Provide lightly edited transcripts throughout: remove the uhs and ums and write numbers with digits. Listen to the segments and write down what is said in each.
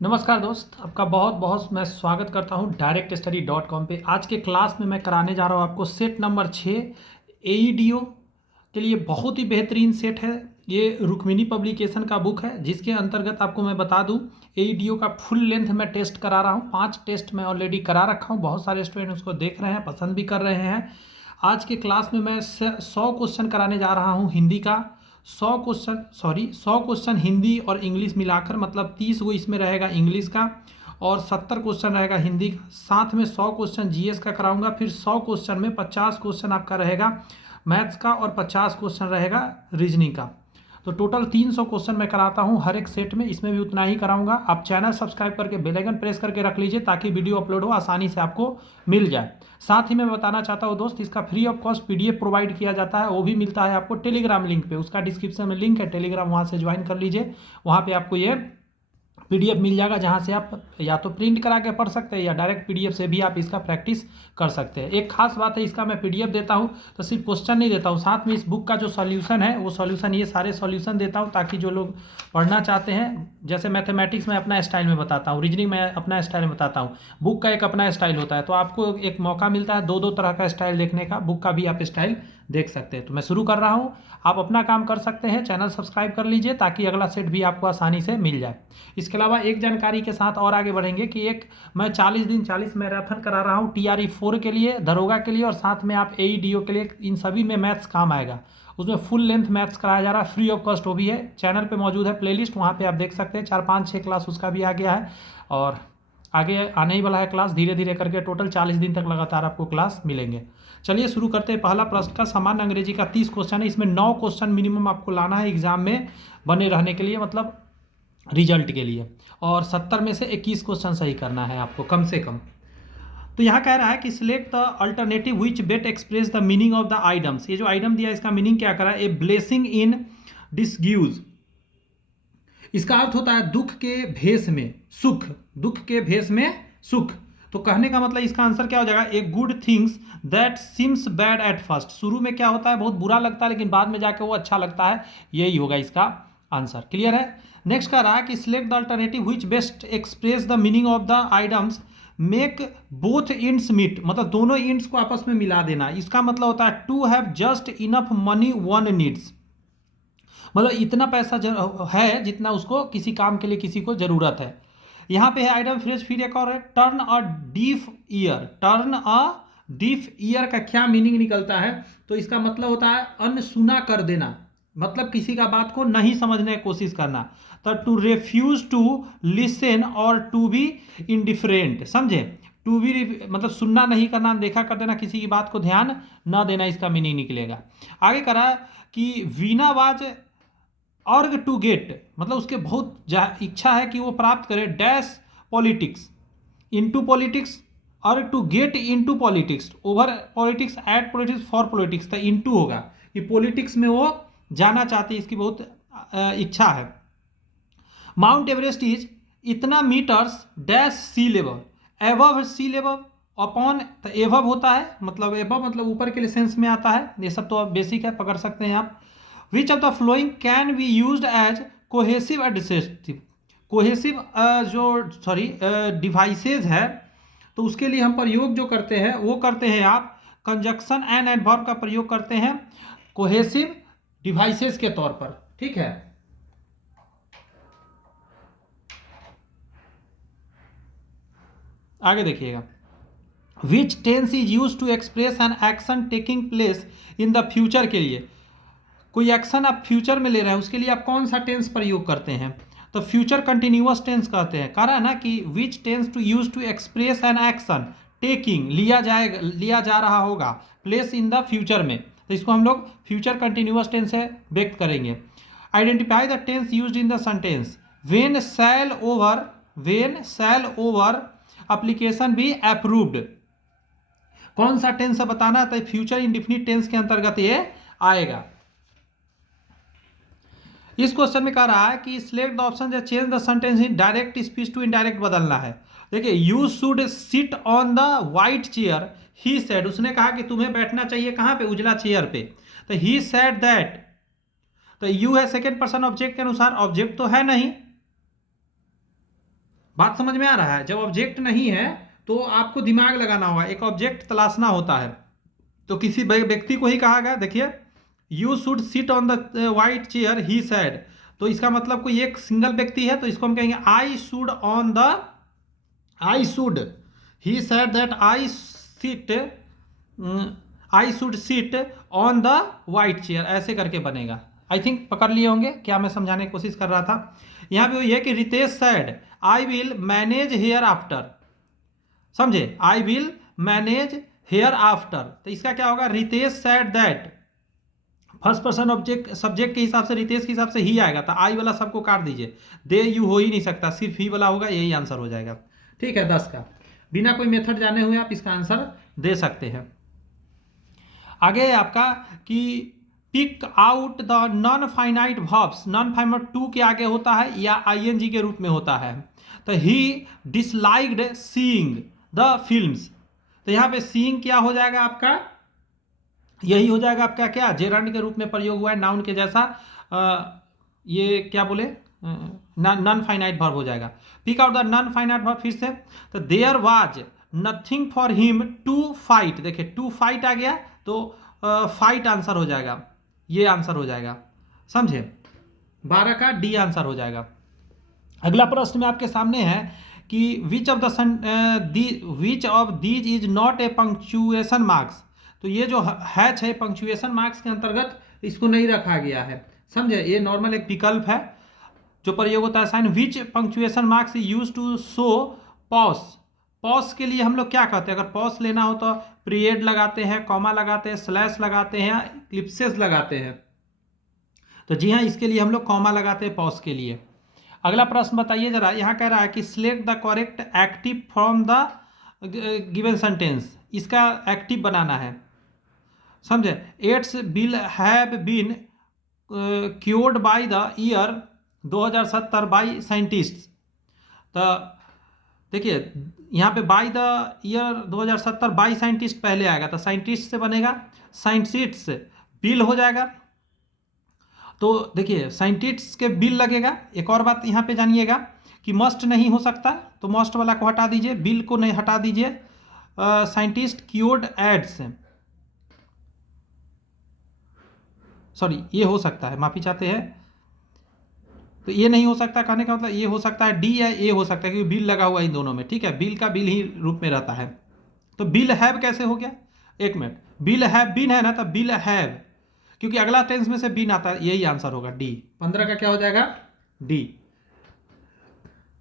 नमस्कार दोस्त, आपका बहुत बहुत मैं स्वागत करता हूं directstudy.com पे। आज के क्लास में मैं कराने जा रहा हूं आपको सेट नंबर 6 एईडीओ के लिए बहुत ही बेहतरीन सेट है। ये रुक्मिणी पब्लिकेशन का बुक है, जिसके अंतर्गत आपको मैं बता दूं एईडीओ का फुल लेंथ में टेस्ट करा रहा हूं। 5 टेस्ट मैं ऑलरेडी करा रखा हूं। बहुत सारे स्टूडेंट उसको देख रहे हैं, पसंद भी कर रहे हैं। आज के क्लास में मैं 100 क्वेश्चन कराने जा रहा हूँ हिंदी का। 100 क्वेश्चन हिंदी और इंग्लिश मिलाकर, मतलब 30 गो इसमें रहेगा इंग्लिश का और 70 क्वेश्चन रहेगा हिंदी का। साथ में 100 क्वेश्चन जीएस का कराऊंगा। फिर 100 क्वेश्चन में 50 क्वेश्चन आपका रहेगा मैथ्स का और 50 क्वेश्चन रहेगा रीजनिंग का। तो टोटल 300 क्वेश्चन मैं कराता हूं हर एक सेट में। इसमें भी उतना ही कराऊंगा। आप चैनल सब्सक्राइब करके बेल आइकन प्रेस करके रख लीजिए ताकि वीडियो अपलोड हो आसानी से आपको मिल जाए। साथ ही मैं बताना चाहता हूं दोस्त, इसका free of cost PDF provide किया जाता है। वो भी मिलता है आपको टेलीग्राम लिंक पे। उसका डिस्क्रिप्शन में लिंक है, टेलीग्राम, वहाँ से ज्वाइन कर लीजिए। वहाँ पे आपको ये पीडीएफ मिल जाएगा, जहाँ से आप या तो प्रिंट करा के पढ़ सकते हैं या डायरेक्ट पीडीएफ से भी आप इसका प्रैक्टिस कर सकते हैं। एक खास बात है, इसका मैं पीडीएफ देता हूँ तो सिर्फ क्वेश्चन नहीं देता हूँ, साथ में इस बुक का जो सॉल्यूशन है वो सॉल्यूशन, ये सारे सॉल्यूशन देता हूँ ताकि जो लोग पढ़ना चाहते हैं, जैसे मैथमेटिक्स में अपना स्टाइल में बताता हूँ, रीजनिंग में अपना स्टाइल में बताता हूँ, बुक का एक अपना स्टाइल होता है। तो आपको एक मौका मिलता है दो दो तरह का स्टाइल देखने का। बुक का भी आप स्टाइल देख सकते हैं। तो मैं शुरू कर रहा हूँ, आप अपना काम कर सकते हैं। चैनल सब्सक्राइब कर लीजिए ताकि अगला सेट भी आपको आसानी से मिल जाए। इसके अलावा एक जानकारी के साथ और आगे बढ़ेंगे कि एक मैं 40 दिन 40 मैराथन करा रहा हूँ TRE 4 के लिए, दरोगा के लिए, और साथ में आप एईडीओ के लिए। इन सभी में मैथ्स काम आएगा। उसमें फुल लेंथ मैथ्स कराया जा रहा है, फ्री ऑफ कॉस्ट वो भी है। चैनल पे मौजूद है प्लेलिस्ट, वहाँ पे आप देख सकते हैं। 4 5 6 क्लास उसका भी आ गया है और आगे आने ही वाला है क्लास। धीरे धीरे करके टोटल 40 दिन तक लगातार आपको क्लास मिलेंगे। चलिए शुरू करते हैं। पहला प्रश्न का सामान्य अंग्रेजी का 30 क्वेश्चन है। इसमें 9 क्वेश्चन मिनिमम आपको लाना है एग्जाम में बने रहने के लिए, मतलब रिजल्ट के लिए, और 70 में से 21 क्वेश्चन सही करना है आपको कम से कम। तो यहाँ कह रहा है कि select the alternative which best express the meaning of the items. ये जो आइटम दिया है इसका मीनिंग क्या करा है? A blessing in disguise. इसका अर्थ होता है दुख के भेष में सुख, दुख के भेष में सुख। तो कहने का मतलब इसका आंसर क्या हो जाएगा? A good things that seems bad at first. शुरू में क्या होता है? बहुत बुरा लगता है, लेकिन बाद में जाके वो अच्छा लगता है। यही होगा इसका आंसर। क्लियर है? नेक्स्ट कह रहा है कि select the alternative which best express the meaning of the items make both ends meet. मतलब दोनों इंड्स को आपस में मिला देना। इसका मतलब होता है to have just enough money one needs. मतलब इतना पैसा है जितना उसको किसी काम के लिए किसी को जरूरत है। यहाँ पे है आइटम फ्रेज। फिर एक और है turn a deaf year. Turn a deaf year का क्या मीनिंग निकलता है? तो इसका मतलब होता है अनसुना कर देना, मतलब किसी का बात को नहीं समझने की कोशिश करना। तो टू रेफ्यूज टू लिसन और टू बी इनडिफरेंट। समझे? टू बी मतलब सुनना नहीं करना, देखा कर देना, किसी की बात को ध्यान न देना, इसका मीनिंग निकलेगा। आगे करा कि वीणावाज अर्ग टू गेट, मतलब उसके बहुत इच्छा है कि वो प्राप्त करे dash politics, into politics, urge to get into politics, over politics, at politics, for politics. तो इनटू होगा कि पॉलिटिक्स में वो जाना चाहती है, इसकी बहुत इच्छा है। माउंट एवरेस्ट इज इतना metres dash C level, above सी लेवल, अपॉन। तो एबव होता है, मतलब एबव मतलब ऊपर के लिए सेंस में आता है। ये सब तो आप बेसिक है, पकड़ सकते हैं आप। Which of the following can be use as cohesive adjective. Cohesive devices है, तो उसके लिए हम प्रयोग जो करते हैं वो करते हैं आप कंजक्शन एंड एडवर्ब का प्रयोग करते हैं कोहेसिव डिवाइसेज के तौर पर। ठीक है, आगे देखिएगा। Which tense is use to express an action taking place in the future. के लिए कोई एक्शन आप फ्यूचर में ले रहे हैं, उसके लिए आप कौन सा टेंस प्रयोग करते हैं? तो फ्यूचर कंटिन्यूअस टेंस कहते हैं। कह रहा है ना कि which tense to use to express an action taking, लिया जा रहा होगा, प्लेस इन द फ्यूचर में। तो इसको हम लोग फ्यूचर कंटिन्यूअस टेंस से व्यक्त करेंगे। Identify the tense used in the sentence. When shall our application be approved. कौन सा टेंस है बताना है, तो फ्यूचर इंडिफिनिट टेंस के अंतर्गत ये आएगा। इस क्वेश्चन में कह रहा है कि सिलेक्ट द ऑप्शन या change the sentence in direct speech to indirect बदलना है। देखिए, you should sit on the white chair, he said. उसने कहा कि तुम्हें बैठना चाहिए कहाँ पे? उजला चेयर पे। तो ही सेड दैट, तो यू है सेकेंड पर्सन ऑब्जेक्ट के अनुसार, ऑब्जेक्ट तो है नहीं, बात समझ में आ रहा है? जब ऑब्जेक्ट नहीं है तो आपको दिमाग लगाना होगा, एक ऑब्जेक्ट तलाशना होता है। तो किसी व्यक्ति को ही कहा गया, देखिए you should sit on the white chair he sad. तो इसका मतलब कोई एक सिंगल व्यक्ति है, तो इसको हम कहेंगे I should, he sad that I should sit on the white chair, ऐसे करके बनेगा। आई थिंक पकड़ लिए होंगे क्या मैं समझाने की कोशिश कर रहा था। यहाँ पे वही है कि Ritesh said I will manage hereafter, समझे, I will manage hereafter. तो इसका क्या होगा, Ritesh said that, first person object subject के हिसाब से रितेश के हिसाब से ही आएगा, तो आई वाला सबको काट दीजिए, दे यू हो ही नहीं सकता, सिर्फ ही वाला होगा, यही आंसर हो जाएगा। ठीक है, 10 का बिना कोई मेथड जाने हुए आप इसका आंसर दे सकते हैं। आगे है आपका कि pick out the non finite verbs, non finite to के आगे होता है या आईएनजी के रूप में होता है। तो ही डिसलाइक्ड सीइंग द फिल्म्स, तो यहाँ पे सीइंग क्या हो जाएगा आपका, यही हो जाएगा आपका क्या, जेरंड के रूप में प्रयोग हुआ है नाउन के जैसा। ये क्या बोले, नॉन फाइनाइट वर्ब हो जाएगा। Pick out the non finite verb फिर से, तो there was nothing for him to fight, देखिए टू फाइट आ गया तो फाइट आंसर हो जाएगा, ये आंसर हो जाएगा, समझे, 12 का डी आंसर हो जाएगा। अगला प्रश्न में आपके सामने है कि which of these is not a punctuation marks. तो ये जो हैच है पंक्चुएशन मार्क्स के अंतर्गत इसको नहीं रखा गया है, समझे, ये नॉर्मल एक विकल्प है जो प्रयोग होता है sign. Which punctuation marks use to show pause, pause के लिए हम लोग क्या कहते हैं, अगर पॉज लेना हो तो पीरियड लगाते हैं, कॉमा लगाते हैं, स्लैश लगाते हैं, क्लिप्सेस लगाते हैं। तो जी हाँ, इसके लिए हम लोग कॉमा लगाते हैं पॉज के लिए। अगला प्रश्न बताइए जरा, यहाँ कह रहा है कि select the correct active from the given sentence, इसका एक्टिव बनाना है, समझे। AIDS will have been cured by the year 2070 by scientists. तो देखिए यहाँ पे by the year 2070 by scientist पहले आएगा, तो साइंटिस्ट से बनेगा, साइंटिस्ट्स बिल हो जाएगा। तो देखिए साइंटिस्ट्स के बिल लगेगा। एक और बात यहाँ पे जानिएगा कि मस्ट नहीं हो सकता, तो मस्ट वाला को हटा दीजिए, बिल को नहीं हटा दीजिए। साइंटिस्ट क्योर्ड एड्स, सॉरी ये हो सकता है, माफी चाहते हैं, तो ये नहीं हो सकता, कहने का मतलब ये हो सकता है डी या ए हो सकता है, क्योंकि बिल लगा हुआ इन दोनों में, ठीक है, बिल का बिल ही रूप में रहता है। तो बिल हैव कैसे हो गया, एक मिनट, बिल हैव बीन है ना, तो बिल हैव, क्योंकि अगला टेंस में से बीन आता है, यही आंसर होगा डी। 15 का क्या हो जाएगा, डी।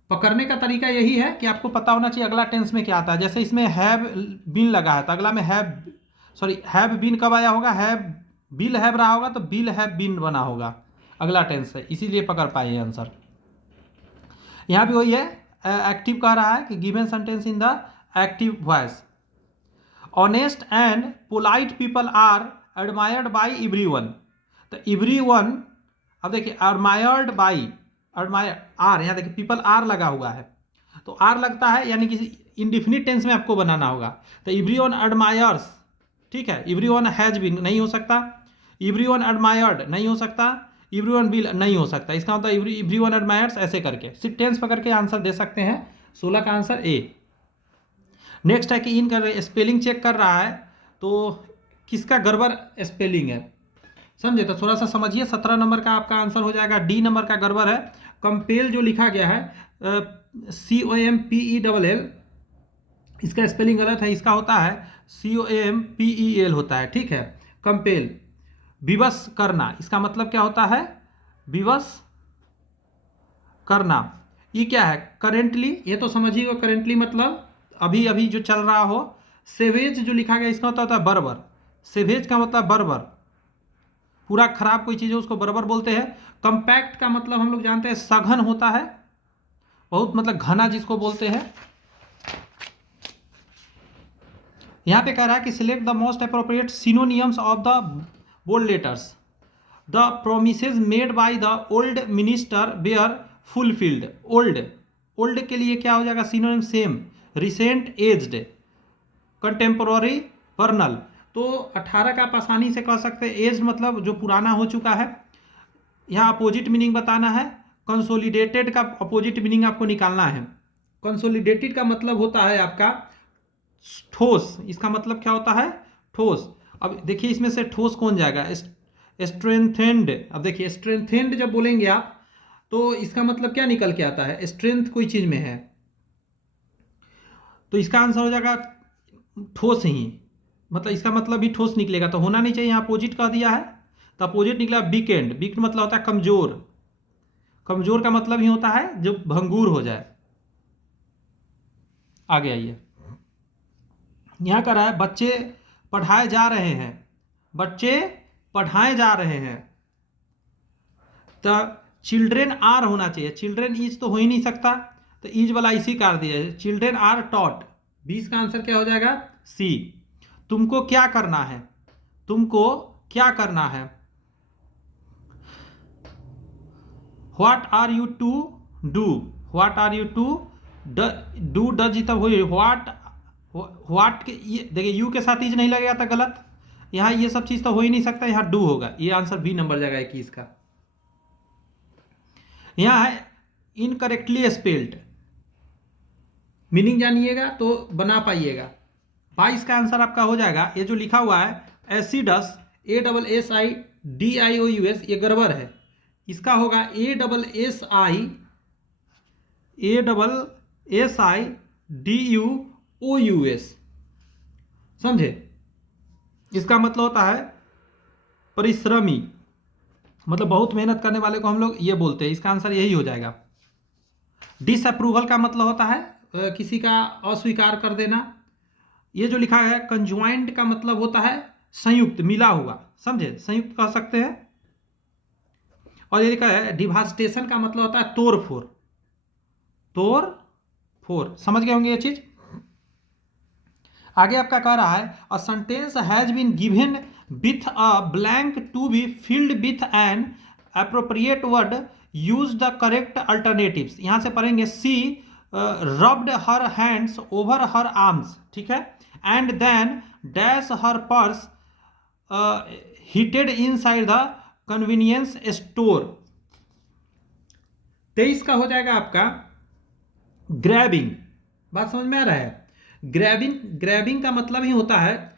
पकड़ने का तरीका यही है कि आपको पता होना चाहिए अगला टेंस में क्या आता है। जैसे इसमें हैव बीन लगा है, तो अगला में हैव बीन कब आया होगा, हैव बिल हैव रहा होगा, तो बिल हैव बीन बना होगा अगला टेंस है, इसीलिए पकड़ पाए ये आंसर। यहाँ भी वही है, एक्टिव कह रहा है कि given sentence in the active voice. Honest and polite people are admired by everyone, तो एवरीवन, अब देखिए एडमायर्ड बाई, एडमायर आर, यहाँ देखिए पीपल आर लगा हुआ है, तो आर लगता है यानी कि इंडिफिनिट टेंस में आपको बनाना होगा। तो एवरीवन एडमायर्स, ठीक है, एवरीवन हैज बीन नहीं हो सकता, एवरीवन एडमायर्ड नहीं हो सकता, एवरीवन बिल नहीं हो सकता, इसका मतलब एवरीवन एडमायर्स, ऐसे करके सिर्फ टेंस पकड़ के आंसर दे सकते हैं। 16 का आंसर ए। नेक्स्ट है कि इनका स्पेलिंग चेक कर रहा है, तो किसका गड़बड़ स्पेलिंग है, समझे, तो थोड़ा सा समझिए। 17 नंबर का आपका आंसर हो जाएगा, डी नंबर का गड़बड़ है। कंपेल जो लिखा गया है COMPELL, इसका स्पेलिंग गलत है, इसका होता है COMPEL होता है, ठीक है, कंपेल। विवश करना, इसका मतलब क्या होता है, विवश करना, ये क्या है, करेंटली, ये तो समझिए, करेंटली मतलब अभी अभी जो चल रहा हो। सेवेज जो लिखा गया इसका होता है बर्बर, सेवेज का मतलब बर्बर, पूरा खराब कोई चीज़ है उसको बर्बर बोलते हैं। कंपैक्ट का मतलब हम लोग जानते हैं सघन होता है, बहुत मतलब घना जिसको बोलते हैं। यहाँ पे कह रहा है कि select the most appropriate synonyms of the bold letters, the promises made by the old minister were fulfilled. Old के लिए क्या हो जाएगा synonym, same, recent, aged, contemporary, vernal. तो 18 का आप आसानी से कह सकते हैं, एज्ड मतलब जो पुराना हो चुका है। यहाँ अपोजिट मीनिंग बताना है, कंसोलिडेटेड का अपोजिट मीनिंग आपको निकालना है। कंसोलिडेटेड का मतलब होता है आपका ठोस, इसका मतलब क्या होता है? ठोस। अब देखिए इसमें से ठोस कौन जाएगा? स्ट्रेंथेंड। अब देखिए स्ट्रेंथेंड जब बोलेंगे आप तो इसका मतलब क्या निकल के आता है? स्ट्रेंथ कोई चीज में है, तो इसका आंसर हो जाएगा ठोस ही, मतलब इसका मतलब भी ठोस निकलेगा, तो होना नहीं चाहिए, यहाँ अपोजिट कह दिया है तो अपोजिट निकला वीकेंड। वीक मतलब होता है कमजोर, कमजोर का मतलब ही होता है जो भंगूर हो जाए। आगे आइए, यहाँ कर रहा है बच्चे पढ़ाए जा रहे हैं, बच्चे पढ़ाए जा रहे हैं, तो चिल्ड्रेन आर होना चाहिए, चिल्ड्रेन इज तो हो ही नहीं सकता, तो इज वाला इसी कर दिया है, चिल्ड्रेन आर टॉट। 20 का आंसर क्या हो जाएगा? सी। तुमको क्या करना है? तुमको क्या करना है? What are you to do? What are you to do? Does तब हो, व्हाट व्हाट के देखिए यू के साथ इज नहीं लगेगा तो गलत, यहाँ ये सब चीज तो हो ही नहीं सकता, यहाँ डू होगा, ये आंसर बी नंबर जाएगा 21 का। यहाँ है इनकरेक्टली स्पेल्ड, मीनिंग जानिएगा तो बना पाइएगा। 22 का आंसर आपका हो जाएगा, ये जो लिखा हुआ है एसिडस, ASSIDIOUS, ये गड़बड़ है, इसका होगा ASSIDUOUS, समझे? इसका मतलब होता है परिश्रमी, मतलब बहुत मेहनत करने वाले को हम लोग ये बोलते हैं, इसका आंसर यही हो जाएगा। डिसअप्रूवल का मतलब होता है किसी का अस्वीकार कर देना। ये जो लिखा है कंज्वाइंट का मतलब होता है संयुक्त, मिला हुआ, समझे? संयुक्त कह सकते हैं। और ये लिखा है डिवास्टेशन का मतलब होता है तोड़ फोड़, तोड़ फोड़, समझ गए होंगे ये चीज। आगे आपका कह रहा है a sentence has been given with a blank to be filled with an appropriate word, use the correct alternatives. यहां से पढ़ेंगे she rubbed her hands over her arms, ठीक है, and then dash her purse hitted inside the convenience store. 23 का हो जाएगा आपका grabbing. बात समझ में आ रहा है? ग्रैबिंग, ग्रैबिंग का मतलब ही होता है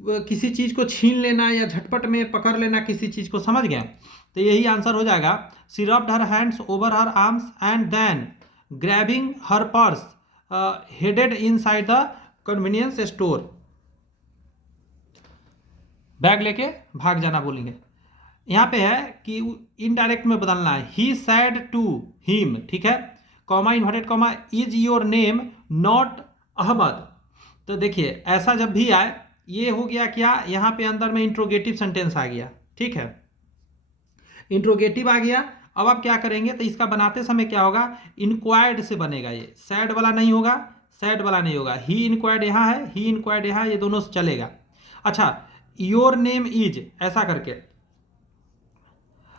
किसी चीज को छीन लेना या झटपट में पकड़ लेना किसी चीज को, समझ गए? तो यही आंसर हो जाएगा she rubbed her hands over her arms and then grabbing her purse headed inside the convenience store. Bag लेके भाग जाना बोलेंगे। यहाँ पे है कि इनडायरेक्ट में बदलना है, ही सैड टू हिम, ठीक है, comma inverted comma is your name not Ahmed. तो देखिए ऐसा जब भी आए, ये हो गया क्या, यहाँ पे अंदर में इंट्रोगेटिव सेंटेंस आ गया, ठीक है, इंट्रोगेटिव आ गया। अब आप क्या करेंगे, तो इसका बनाते समय क्या होगा, इंक्वायर्ड से बनेगा, ये सैड वाला नहीं होगा, सैड वाला नहीं होगा, ही इंक्वायर्ड यहाँ है, ही इंक्वायर्ड यहाँ, ये दोनों चलेगा। अच्छा, योर नेम इज ऐसा करके,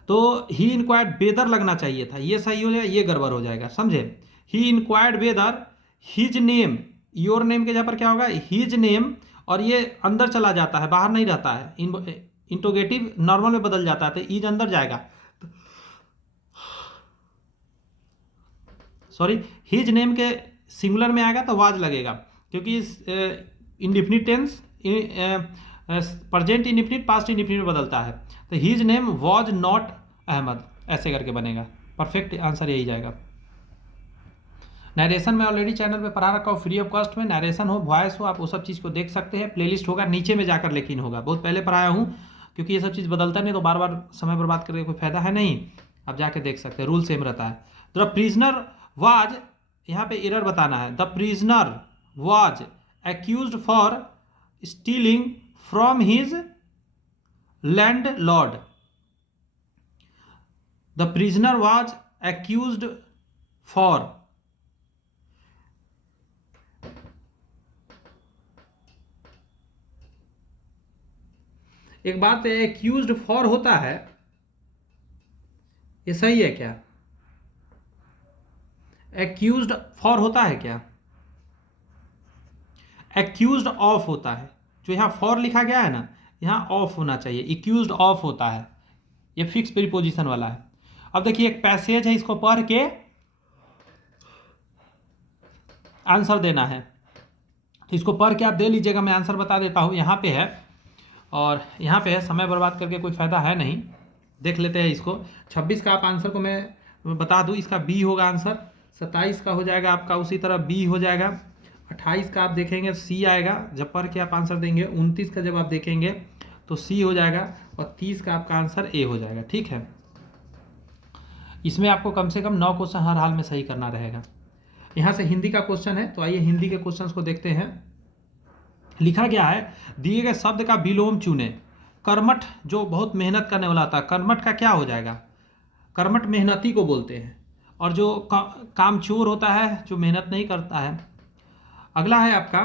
तो ही इंक्वायर्ड वेदर लगना चाहिए था, ये सही हो जाएगा, ये गड़बड़ हो जाएगा, समझे? He inquired whether his name, your name के जगह पर क्या होगा, हिज नेम, और ये अंदर चला जाता है, बाहर नहीं रहता है, इंट्रोगेटिव नॉर्मल में बदल जाता है, तो ईज अंदर जाएगा, सॉरी, हिज नेम के सिंगुलर में आएगा तो वाज लगेगा, क्योंकि indefinite tense present indefinite past indefinite में बदलता है, तो his name was not Ahmed, ऐसे करके बनेगा। परफेक्ट आंसर यही जाएगा। नरेशन में ऑलरेडी चैनल पे पढ़ा रखा हूँ फ्री ऑफ कॉस्ट में, नरेशन हो, वॉइस हो, आप वो सब चीज़ को देख सकते हैं, प्लेलिस्ट होगा नीचे में जाकर, लेकिन होगा, बहुत पहले पढ़ाया हूँ, क्योंकि ये सब चीज़ बदलता नहीं तो बार बार समय बर्बाद करके कोई फायदा है नहीं, आप जाके देख सकते हैं, रूल सेम रहता है। द प्रिजनर वाज, यहाँ पे एरर बताना है, the prisoner was accused for stealing from his landlord. The prisoner was accused for, एक बात है, एक्यूज्ड फॉर होता है, ये सही है क्या? एक्यूज्ड फॉर होता है क्या? एक्यूज्ड ऑफ होता है, जो यहाँ फॉर लिखा गया है ना, यहाँ ऑफ होना चाहिए, एक्यूज्ड ऑफ होता है, ये फिक्स प्रीपोजिशन वाला है। अब देखिए एक पैसेज है, इसको पढ़ के आंसर देना है। इसको पढ़ के आप दे लीजिएगा, मैं आंसर बता देता हूँ। यहाँ पे है और यहाँ पे है, समय बर्बाद करके कोई फ़ायदा है नहीं। देख लेते हैं इसको। 26 का आप आंसर को मैं बता दूँ, इसका बी होगा आंसर। 27 का हो जाएगा आपका उसी तरह बी हो जाएगा। 28 का आप देखेंगे सी आएगा, जब पढ़ के आप आंसर देंगे। 29 का जब आप देखेंगे तो सी हो जाएगा और 30 का आपका आंसर ए हो जाएगा। ठीक है, इसमें आपको कम से कम 9 क्वेश्चन हर हाल में सही करना रहेगा। यहाँ से हिंदी का क्वेश्चन है, तो आइए हिंदी के क्वेश्चंस को देखते हैं। लिखा गया है, दिए गए शब्द का विलोम चुने। कर्मठ जो बहुत मेहनत करने वाला था, कर्मठ का क्या हो जाएगा? कर्मठ मेहनती को बोलते हैं, और जो कामचोर होता है, जो मेहनत नहीं करता है। अगला है आपका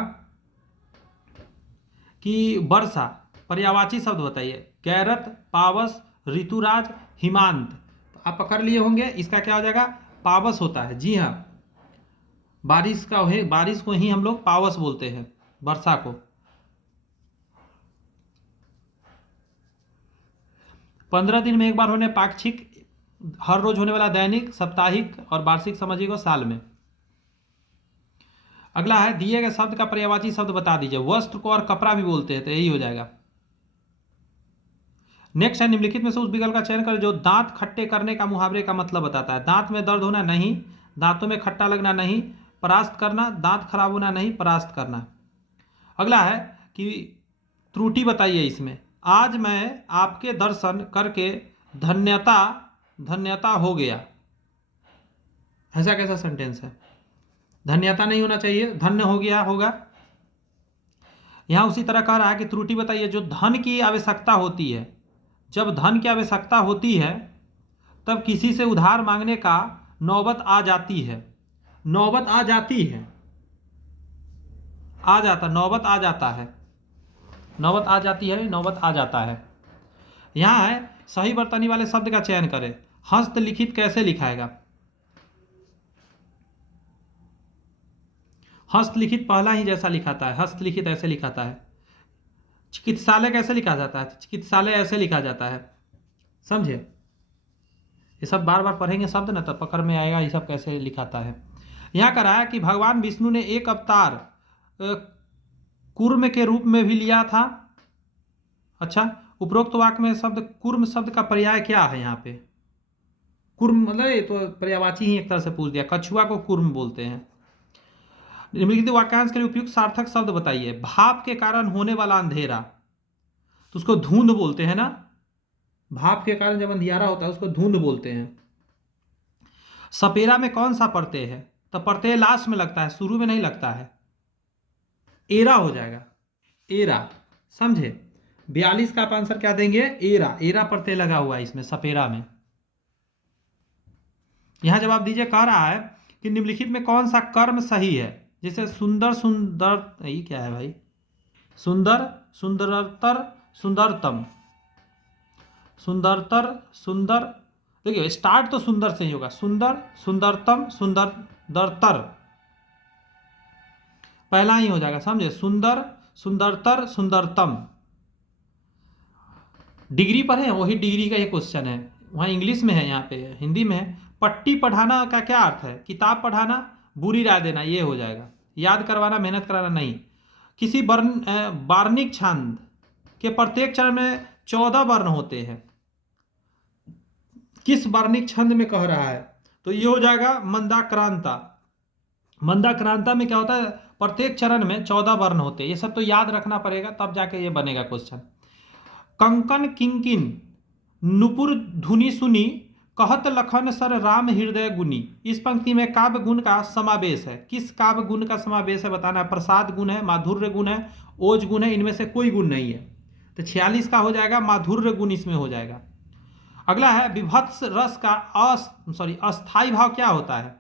कि वर्षा, पर्यायवाची शब्द बताइए। गैरत, पावस, ऋतुराज, हिमांत। तो आप पकड़ लिए होंगे, इसका क्या हो जाएगा? पावस होता है। जी हाँ, बारिश का है, बारिश को ही हम लोग पावस बोलते हैं, वर्षा को। 15 दिन में एक बार होने पाक्षिक, हर रोज होने वाला दैनिक, साप्ताहिक और वार्षिक समझिएगा साल में। अगला है, दिए गए शब्द का पर्यायवाची शब्द बता दीजिए। वस्त्र को और कपड़ा भी बोलते हैं, तो यही हो जाएगा। नेक्स्ट है, निम्नलिखित में से उस विकल्प का चयन करें जो दांत खट्टे करने का मुहावरे का मतलब बताता है। दांत में दर्द होना नहीं, दांतों में खट्टा लगना नहीं, परास्त करना, दांत खराब होना नहीं, परास्त करना। अगला है कि त्रुटि बताइए इसमें। आज मैं आपके दर्शन करके धन्यता धन्यता हो गया। ऐसा कैसा सेंटेंस है? धन्यता नहीं होना चाहिए, धन्य हो गया होगा। यहां उसी तरह कह रहा है कि त्रुटि बताइए, जो धन की आवश्यकता होती है, जब धन की आवश्यकता होती है तब किसी से उधार मांगने का नौबत आ जाती है। नौबत आ जाती है, आ जाता, नौबत आ जाता है, नौबत आ जाती है, नौबत आ जाता है। यहां है, सही बर्तनी वाले शब्द का चयन करें। हस्तलिखित कैसे लिखाएगा? हस्तलिखित पहला ही जैसा लिखाता है, हस्तलिखित ऐसे लिखाता है। चिकित्सालय कैसे लिखा जाता है? चिकित्सालय ऐसे लिखा जाता है। समझे? ये सब बार बार पढ़ेंगे शब्द ना, तब पकड़ में आएगा ये सब कैसे लिखाता है। यहाँ कह रहा है कि भगवान विष्णु ने एक अवतार कूर्म के रूप में भी लिया था। अच्छा, उपरोक्त वाक्य में शब्द कूर्म शब्द का पर्याय क्या है? यहाँ पे कूर्म मतलब ये तो पर्यायवाची ही एक तरह से पूछ दिया। कछुआ को कूर्म बोलते हैं। निम्नलिखित वाक्यांश के लिए उपयुक्त सार्थक शब्द बताइए। भाप के कारण होने वाला अंधेरा, तो उसको धुंध बोलते हैं ना। भाप के कारण जब अंधियारा होता है उसको धुंध बोलते हैं। सपेरा में कौन सा प्रत्यय है? तो प्रत्यय लास्ट में लगता है, शुरू में नहीं लगता है। एरा हो जाएगा, एरा। समझे? 42 का आप आंसर क्या देंगे? एरा। एरा प्रत्यय लगा हुआ है इसमें, सपेरा में। यहां जवाब दीजिए। कह रहा है कि निम्नलिखित में कौन सा कर्म सही है? जैसे सुंदर, सुंदर, ये क्या है भाई? सुंदर, सुंदरतर, सुंदरतम, सुंदरतर, सुंदर। देखिए, स्टार्ट तो सुंदर से ही होगा। सुंदर, सुंदरतम, सुंदरतर, पहला ही हो जाएगा। समझे? सुंदर, सुंदरतर, सुंदरतम। डिग्री पर है, वही डिग्री का ये क्वेश्चन है। वहाँ इंग्लिश में है, यहाँ पे हिंदी में है। पट्टी पढ़ाना का क्या अर्थ है? किताब पढ़ाना, बुरी राय देना, ये हो जाएगा। याद करवाना, मेहनत कराना नहीं। किसी वार्णिक छंद के प्रत्येक चरण में 14 वर्ण होते हैं। किस वर्णिक छंद में कह रहा है? तो ये हो जाएगा मंदाक्रांता। मंदाक्रांता में क्या होता है? प्रत्येक चरण में 14 वर्ण होते हैं। ये सब तो याद रखना पड़ेगा, तब जाके ये बनेगा क्वेश्चन। कंकन किंकिन नुपुर धुनि सुनी, कहत लखन सर राम हृदय गुनी। इस पंक्ति में काव्य गुण का समावेश है। किस काव्य गुण का समावेश है बताना है। प्रसाद गुण है, माधुर्य गुण है, ओज गुण है, इनमें से कोई गुण नहीं है। तो 46 का हो जाएगा माधुर्य गुण, इसमें हो जाएगा। अगला है, विभत्स रस का अस्थाई भाव क्या होता है?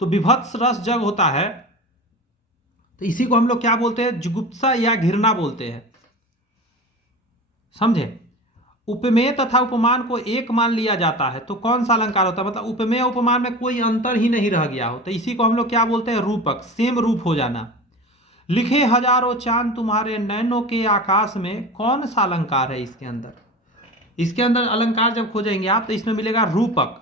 तो विभत्स रस जब होता है तो इसी को हम लोग क्या बोलते हैं? जुगुप्सा या घृणा बोलते हैं। समझे? उपमेय तथा उपमान को एक मान लिया जाता है तो कौन सा अलंकार होता है? मतलब उपमेय उपमान में कोई अंतर ही नहीं रह गया हो, तो इसी को हम लोग क्या बोलते हैं? रूपक, सेम रूप हो जाना। लिखे हजारों चांद तुम्हारे नैनों के आकाश में, कौन सा अलंकार है इसके अंदर? इसके अंदर अलंकार जब खोजेंगे आप तो इसमें मिलेगा रूपक।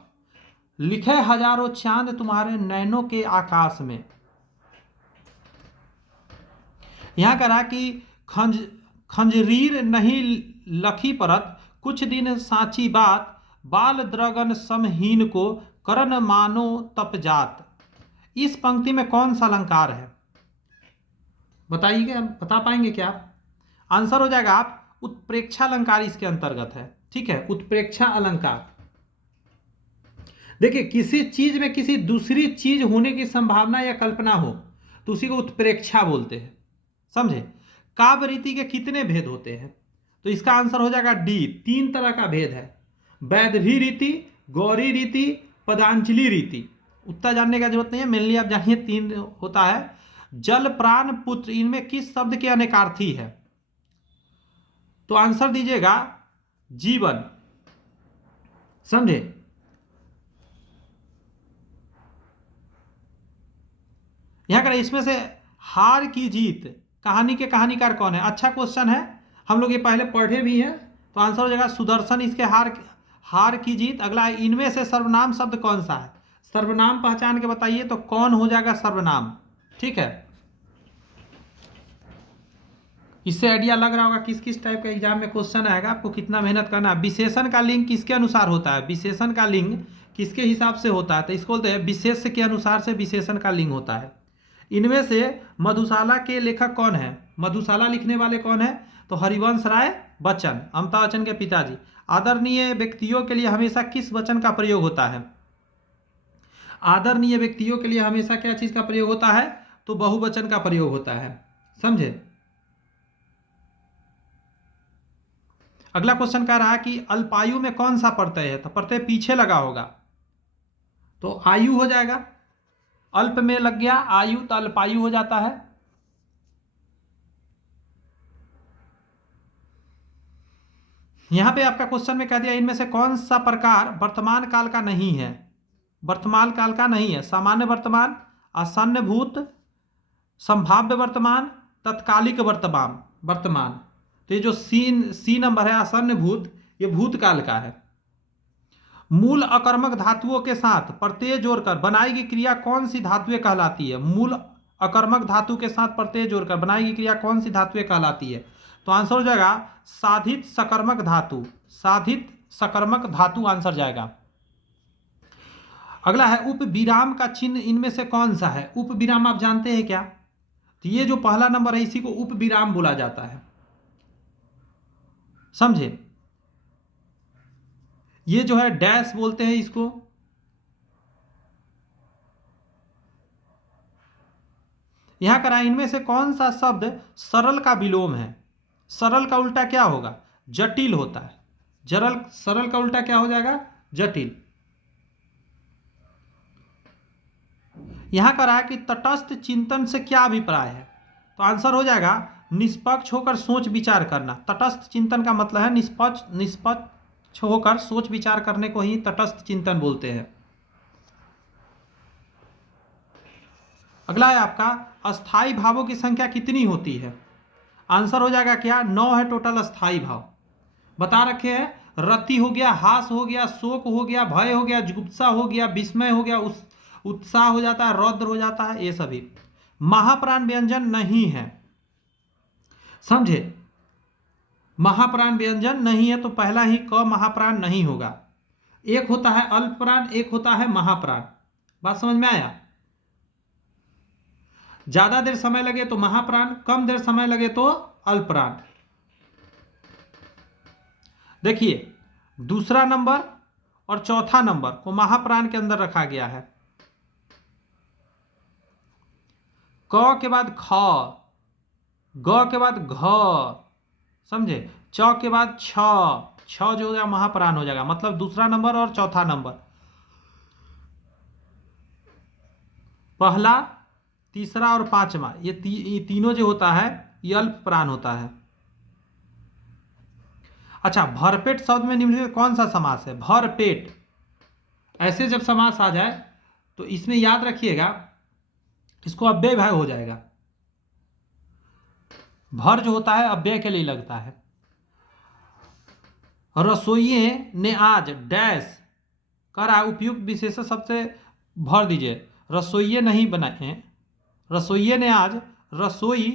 लिखे हजारों चांद तुम्हारे नैनों के आकाश में, यहाँ करा कि खंजरीर नहीं लखी परत, कुछ दिन साची बात, बाल द्रगन समहीन को, करन मानो तप जात। इस पंक्ति में कौन सा अलंकार है? बताइएगा, बता पाएंगे क्या आप? आंसर हो जाएगा आप उत्प्रेक्षा अलंकार इसके अंतर्गत है। ठीक है, उत्प्रेक्षा अलंकार। देखिए, किसी चीज में किसी दूसरी चीज होने की संभावना या कल्पना हो तो उसी को उत्प्रेक्षा बोलते हैं। समझे? काव्य रीति के कितने भेद होते हैं? तो इसका आंसर हो जाएगा डी, 3 तरह का भेद है। वैदभी रीति, गौरी रीति, पदांजलि रीति। उत्तर जानने का जरूरत नहीं है, मेनली आप जानिए 3 होता है। जल, प्राण, पुत्र, इनमें किस शब्द के अनेकार्थी है? तो आंसर दीजिएगा जीवन। समझे? यहां कर इसमें से हार की जीत कहानी के कहानीकार कौन है? अच्छा क्वेश्चन है, हम लोग ये पहले पढ़े भी हैं। तो आंसर हो जाएगा सुदर्शन, इसके हार की जीत। अगला है इनमें से सर्वनाम शब्द कौन सा है? सर्वनाम पहचान के बताइए तो कौन हो जाएगा सर्वनाम। ठीक है, इससे आइडिया लग रहा होगा किस किस टाइप का एग्जाम में क्वेश्चन आएगा, आपको कितना मेहनत करना है। विशेषण का लिंग किसके अनुसार होता है? विशेषण का लिंग किसके हिसाब से होता है? तो इसको बोलते हैं विशेष के अनुसार से विशेषण का लिंग होता है। इनमें से मधुशाला के लेखक कौन है? मधुशाला लिखने वाले कौन है? तो हरिवंश राय बच्चन, अमिताभ बच्चन के पिताजी। आदरणीय व्यक्तियों के लिए हमेशा किस वचन का प्रयोग होता है? आदरणीय व्यक्तियों के लिए हमेशा क्या चीज का प्रयोग होता है? तो बहुवचन का प्रयोग होता है। समझे? अगला क्वेश्चन कह रहा है कि अल्पायु में कौन सा प्रत्यय है? तो प्रत्यय पीछे लगा होगा तो आयु हो जाएगा। अल्प में लग गया आयु तो अल्पायु हो जाता है। यहां पे आपका क्वेश्चन में कह दिया इनमें से कौन सा प्रकार वर्तमान काल का नहीं है? वर्तमान काल का नहीं है। सामान्य वर्तमान, आसन्न भूत, संभाव्य वर्तमान, तत्कालिक वर्तमान। तो ये जो सी नंबर है आसन्न भूत, ये भूतकाल का है। मूल अकर्मक धातुओं के साथ प्रत्यय जोड़कर बनाई गई क्रिया कौन सी धातुएं कहलाती है? मूल अकर्मक धातु के साथ प्रत्यय जोड़कर बनाई गई क्रिया कौन सी धातुएं कहलाती है? तो आंसर हो जाएगा साधित सकर्मक धातु। साधित सकर्मक धातु आंसर जाएगा। अगला है उप विराम का चिन्ह इनमें से कौन सा है? उप विराम आप जानते हैं क्या? तो ये जो पहला नंबर है इसी को उप विराम बोला जाता है। समझे? ये जो है डैश बोलते हैं इसको। यहां करा इनमें से कौन सा शब्द सरल का विलोम है? सरल का उल्टा क्या होगा? जटिल होता है। सरल का उल्टा क्या हो जाएगा? जटिल। यहां करा है कि तटस्थ चिंतन से क्या अभिप्राय है? तो आंसर हो जाएगा निष्पक्ष होकर सोच विचार करना। तटस्थ चिंतन का मतलब है निष्पक्ष होकर सोच विचार करने को ही तटस्थ चिंतन बोलते हैं। अगला है आपका अस्थाई भावों की संख्या कितनी होती है? आंसर हो जाएगा क्या? 9 है टोटल अस्थाई भाव। बता रखे हैं, रति हो गया, हास हो गया, शोक हो गया, भय हो गया, जुगुप्सा हो गया, विस्मय हो गया, उत्साह हो जाता है, रौद्र हो जाता है, ये सभी। महाप्राण व्यंजन नहीं है। समझे? महाप्राण व्यंजन नहीं है तो पहला ही क महाप्राण नहीं होगा। एक होता है अल्प प्राण, एक होता है महाप्राण। बात समझ में आया? ज्यादा देर समय लगे तो महाप्राण, कम देर समय लगे तो अल्पप्राण। देखिए, दूसरा नंबर और चौथा नंबर को महाप्राण के अंदर रखा गया है। क के बाद ख, ग के बाद घ, समझे? च के बाद छ, छ जो हो गया महाप्राण हो जाएगा। मतलब दूसरा नंबर और चौथा नंबर, पहला, तीसरा और पांचवा, ये तीनों जो होता है ये अल्प प्राण होता है। अच्छा, भरपेट शब्द में निम्नलिखित कौन सा समास है? भरपेट। ऐसे जब समास आ जाए तो इसमें याद रखिएगा इसको अव्यय भाव हो जाएगा। भर जो होता है अव्यय के लिए लगता है। रसोइये ने आज डैश करा, उपयुक्त विशेषण सबसे भर दीजिए। रसोइये नहीं बनाए, रसोइये ने आज रसोई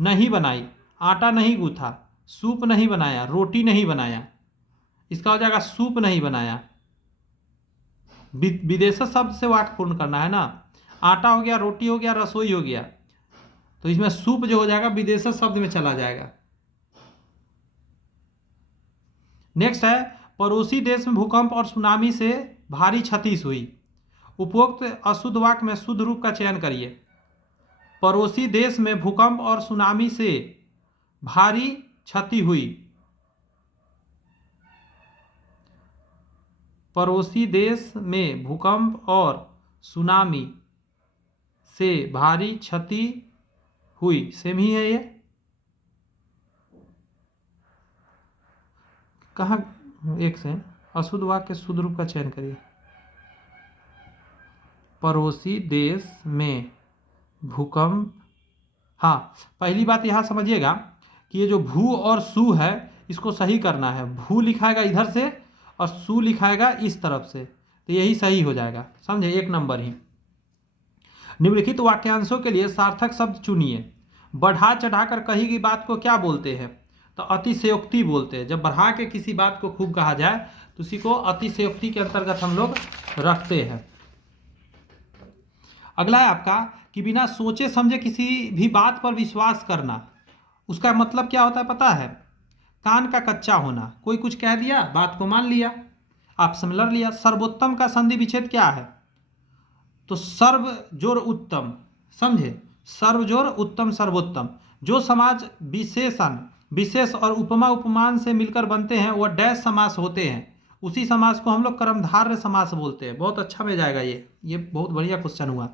नहीं बनाई, आटा नहीं गूथा, सूप नहीं बनाया, रोटी नहीं बनाया। इसका हो जाएगा सूप नहीं बनाया। विदेशज शब्द से वाक्य पूर्ण करना है ना। आटा हो गया, रोटी हो गया, रसोई हो गया, तो इसमें सूप जो हो जाएगा विदेशज शब्द में चला जाएगा। नेक्स्ट है, पड़ोसी देश में भूकंप और सुनामी से भारी क्षति हुई। उपरोक्त अशुद्ध वाक्य में शुद्ध रूप का चयन करिए। पड़ोसी देश में भूकंप और सुनामी से भारी क्षति हुई। पड़ोसी देश में भूकंप और सुनामी से भारी क्षति हुई, सेम ही है ये। कहाँ एक से अशुद्ध वाक्य शुद्ध रूप का चयन करिए। पड़ोसी देश में भूकंप, हाँ पहली बात यहाँ समझिएगा कि ये जो भू और सु है इसको सही करना है। भू लिखाएगा इधर से और सु लिखाएगा इस तरफ से, तो यही सही हो जाएगा, समझे, 1 नंबर ही। निम्नलिखित वाक्यांशों के लिए सार्थक शब्द चुनिए। बढ़ा चढ़ाकर कही गई बात को क्या बोलते हैं? तो अतिशयोक्ति बोलते हैं। जब बढ़ा के किसी बात को खूब कहा जाए तो उसी को अतिशयोक्ति के अंतर्गत हम लोग रखते हैं। अगला है आपका कि बिना सोचे समझे किसी भी बात पर विश्वास करना। उसका मतलब क्या होता है पता है? कान का कच्चा होना। कोई कुछ कह दिया, बात को मान लिया, आप समझ लिया। सर्वोत्तम का संधि विच्छेद क्या है? तो सर्व जोड़ उत्तम, समझे, सर्व जोड़ उत्तम सर्वोत्तम। जो समाज विशेषण, विशेष और उपमा उपमान से मिलकर बनते हैं वह डैश समास होते हैं। उसी समास को हम लोग कर्मधारय समास बोलते हैं। बहुत अच्छा में जाएगा ये बहुत बढ़िया क्वेश्चन हुआ।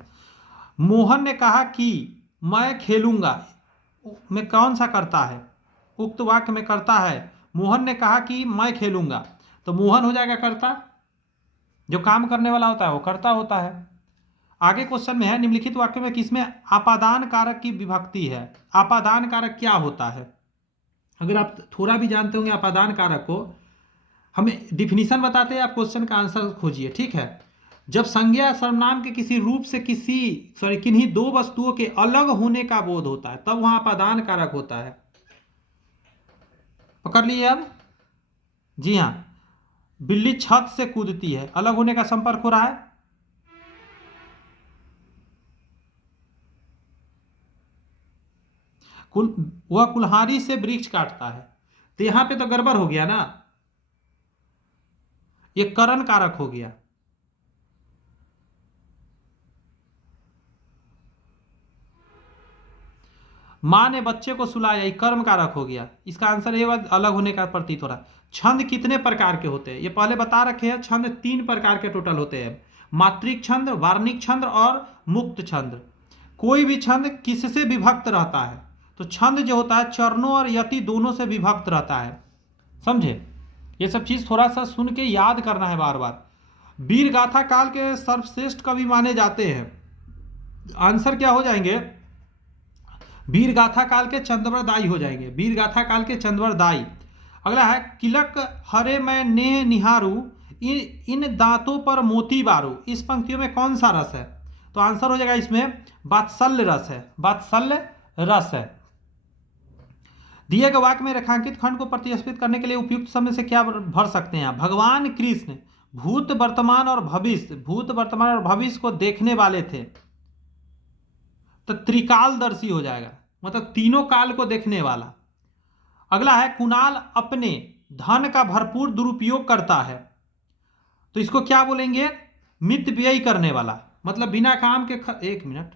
मोहन ने कहा कि मैं खेलूंगा, में कौन सा करता है? उक्त वाक्य में करता है। मोहन ने कहा कि मैं खेलूंगा, तो मोहन हो जाएगा कर्ता, जो काम करने वाला होता है वो कर्ता होता है। आगे क्वेश्चन में है, निम्नलिखित वाक्य में किसमें आपादान कारक की विभक्ति है? आपादान कारक क्या होता है? अगर आप थोड़ा भी जानते होंगे आपादान कारक को, हमें डिफिनीशन बताते हैं, आप क्वेश्चन का आंसर खोजिए, ठीक है। जब संज्ञा सर्वनाम के किसी रूप से किन्हीं दो वस्तुओं के अलग होने का बोध होता है, तब वहां आपादान कारक होता है। पकड़ लिए अब? जी हाँ, बिल्ली छत से कूदती है, अलग होने का संपर्क हो रहा है। वह कुल्हाड़ी से वृक्ष काटता है, तो यहां पे तो गड़बड़ हो गया ना, ये करण कारक हो गया। मां ने बच्चे को सुलाया, ये कर्म कारक हो गया। इसका आंसर ये अलग होने का प्रतीत हो रहा है। छंद कितने प्रकार के होते हैं? ये पहले बता रखे हैं। छंद 3 प्रकार के टोटल होते हैं, मात्रिक छंद, वार्णिक छंद और मुक्त छंद। कोई भी छंद किससे विभक्त रहता है? तो छंद जो होता है चरणों और यति दोनों से विभक्त रहता है, समझे। ये सब चीज थोड़ा सा सुन के याद करना है बार बार। वीर गाथा काल के सर्वश्रेष्ठ कवि माने जाते हैं। आंसर क्या हो जाएंगे? वीर गाथा काल के चंद्रवरदाई हो जाएंगे, वीर गाथा काल के चंद्रवरदाई। अगला है, किलक हरे मैं ने निहारू, इन दांतों पर मोती बारू। इस पंक्तियों में कौन सा रस है? तो आंसर हो जाएगा इसमें वात्सल्य रस है, वात्सल्य रस है। दिए गए वाक्य में रेखांकित खंड को प्रतिस्थापित करने के लिए उपयुक्त शब्द से क्या भर सकते हैं? भगवान कृष्ण भूत वर्तमान और भविष्य, भूत वर्तमान और भविष्य को देखने वाले थे, तो त्रिकालदर्शी हो जाएगा, मतलब तीनों काल को देखने वाला। अगला है, कुणाल अपने धन का भरपूर दुरुपयोग करता है, तो इसको क्या बोलेंगे? मित व्यय करने वाला, मतलब बिना काम के एक मिनट,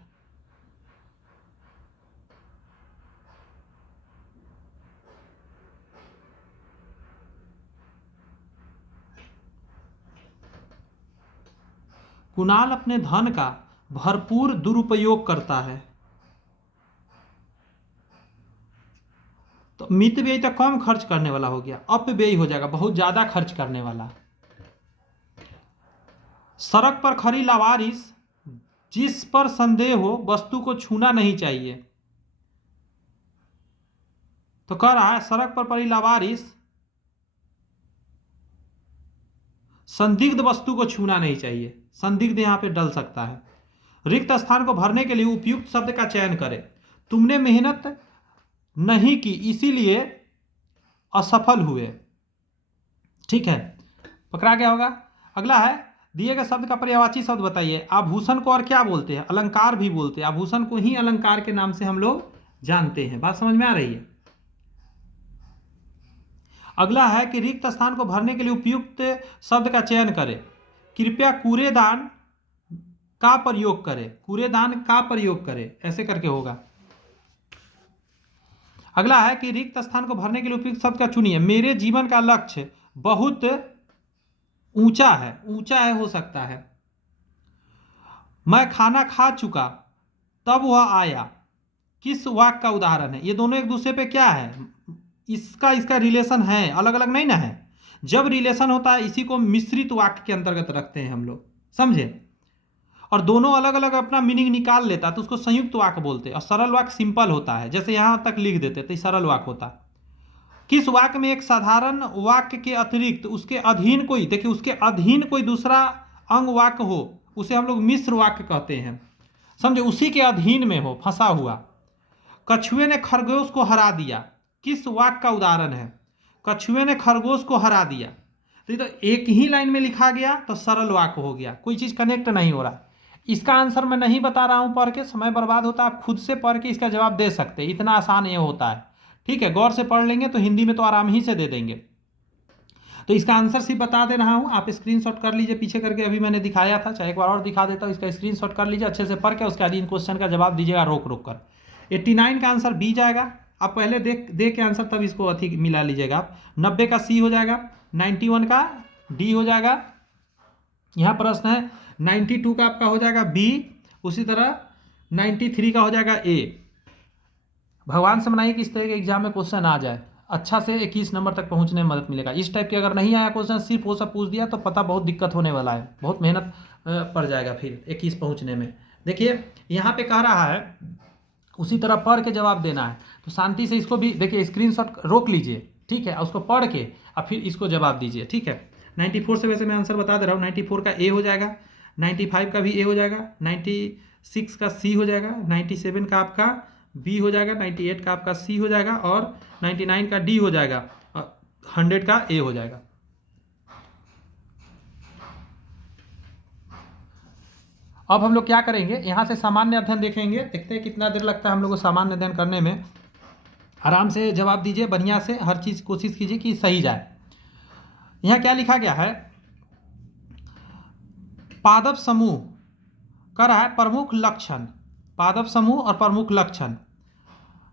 कुणाल अपने धन का भरपूर दुरुपयोग करता है, तो मित व्यय तो कम खर्च करने वाला हो गया, अपव्यय हो जाएगा, बहुत ज्यादा खर्च करने वाला। सड़क पर खड़ी लावारिस जिस पर संदेह हो वस्तु को छूना नहीं चाहिए, तो कह रहा है सड़क पर पड़ी लावारिस संदिग्ध वस्तु को छूना नहीं चाहिए, संदिग्ध यहां पे डल सकता है। रिक्त स्थान को भरने के लिए उपयुक्त शब्द का चयन करें। तुमने मेहनत नहीं की, इसीलिए असफल हुए। ठीक है, पकड़ा गया होगा। अगला है, दिए गए शब्द का पर्यायवाची शब्द बताइए। आभूषण को और क्या बोलते हैं? अलंकार भी बोलते हैं। आभूषण को ही अलंकार के नाम से हम लोग जानते हैं। बात समझ में आ रही है? अगला है कि रिक्त स्थान को भरने के लिए उपयुक्त शब्द का चयन करें। कृपया कूड़ेदान का प्रयोग करें, कूड़ेदान का प्रयोग करें, ऐसे करके होगा। अगला है कि रिक्त स्थान को भरने के लिए उपयुक्त शब्द का चुनिए। मेरे जीवन का लक्ष्य बहुत ऊंचा है, ऊंचा है हो सकता है। मैं खाना खा चुका तब वह आया, किस वाक्य का उदाहरण है? ये दोनों एक दूसरे पे क्या है, इसका इसका रिलेशन है, अलग अलग नहीं ना है। जब रिलेशन होता है इसी को मिश्रित वाक्य के अंतर्गत रखते हैं हम लोग, समझे? और दोनों अलग अलग अपना मीनिंग निकाल लेता है तो उसको संयुक्त वाक्य बोलते हैं। और सरल वाक्य सिंपल होता है, जैसे यहां तक लिख देते तो सरल वाक्य होता। किस वाक्य में एक साधारण वाक्य के अतिरिक्त उसके अधीन कोई, देखिए उसके अधीन कोई दूसरा अंग वाक्य हो, उसे हम लोग मिश्र वाक्य कहते हैं, समझे? उसी के अधीन में हो, फंसा हुआ। कछुए ने खरगोश को हरा दिया, किस वाक्य का उदाहरण है? कछुए ने खरगोश को हरा दिया, तो ये तो एक ही लाइन में लिखा गया तो सरल वाक्य हो गया, कोई चीज कनेक्ट नहीं हो रहा। इसका आंसर मैं नहीं बता रहा हूं, पढ़ के समय बर्बाद होता है, आप खुद से पढ़ के इसका जवाब दे सकते हैं, इतना आसान ये होता है। ठीक है, गौर से पढ़ लेंगे तो हिंदी में तो आराम ही से दे देंगे। तो इसका आंसर सिर्फ बता दे रहा हूं, आप स्क्रीनशॉट कर लीजिए पीछे करके, अभी मैंने दिखाया था, चाहे एक बार और दिखा देता हूं। इसका स्क्रीनशॉट कर लीजिए, अच्छे से पढ़ के उसके बाद इन क्वेश्चन का जवाब दीजिएगा रोक रोक कर। 89 का आंसर बी जाएगा। आप पहले देख के आंसर तब इसको अथी मिला लीजिएगा आप। 90 का सी हो जाएगा, 91 का डी हो जाएगा। यहाँ प्रश्न है 92 का आपका हो जाएगा बी, उसी तरह 93 का हो जाएगा ए। भगवान से मनाइए कि इस तरह के एग्जाम में क्वेश्चन आ जाए, अच्छा से 21 नंबर तक पहुंचने में मदद मिलेगा। इस टाइप के अगर नहीं आया क्वेश्चन, सिर्फ वो सब पूछ दिया तो पता बहुत दिक्कत होने वाला है, बहुत मेहनत पड़ जाएगा फिर 21 पहुंचने में। देखिए यहाँ पे कह रहा है उसी तरह पढ़ के जवाब देना है, तो शांति से इसको भी देखिए, स्क्रीनशॉट रोक लीजिए, ठीक है, उसको पढ़ के और फिर इसको जवाब दीजिए। ठीक है, 94 से वैसे मैं आंसर बता दे रहा हूँ, 94 का ए हो जाएगा, 95 का भी ए हो जाएगा, 96 का सी हो जाएगा, 97 का आपका बी हो जाएगा, 98 का आपका सी हो जाएगा और 99 का डी हो जाएगा और 100 का ए हो जाएगा। अब हम लोग क्या करेंगे, यहाँ से सामान्य अध्ययन देखेंगे, देखते हैं कितना देर लगता है हम लोग को सामान्य अध्ययन करने में। आराम से जवाब दीजिए, बढ़िया से हर चीज़ कोशिश कीजिए कि सही जाए। यहाँ क्या लिखा गया है, पादप समूह कर रहा है प्रमुख लक्षण, पादप समूह और प्रमुख लक्षण।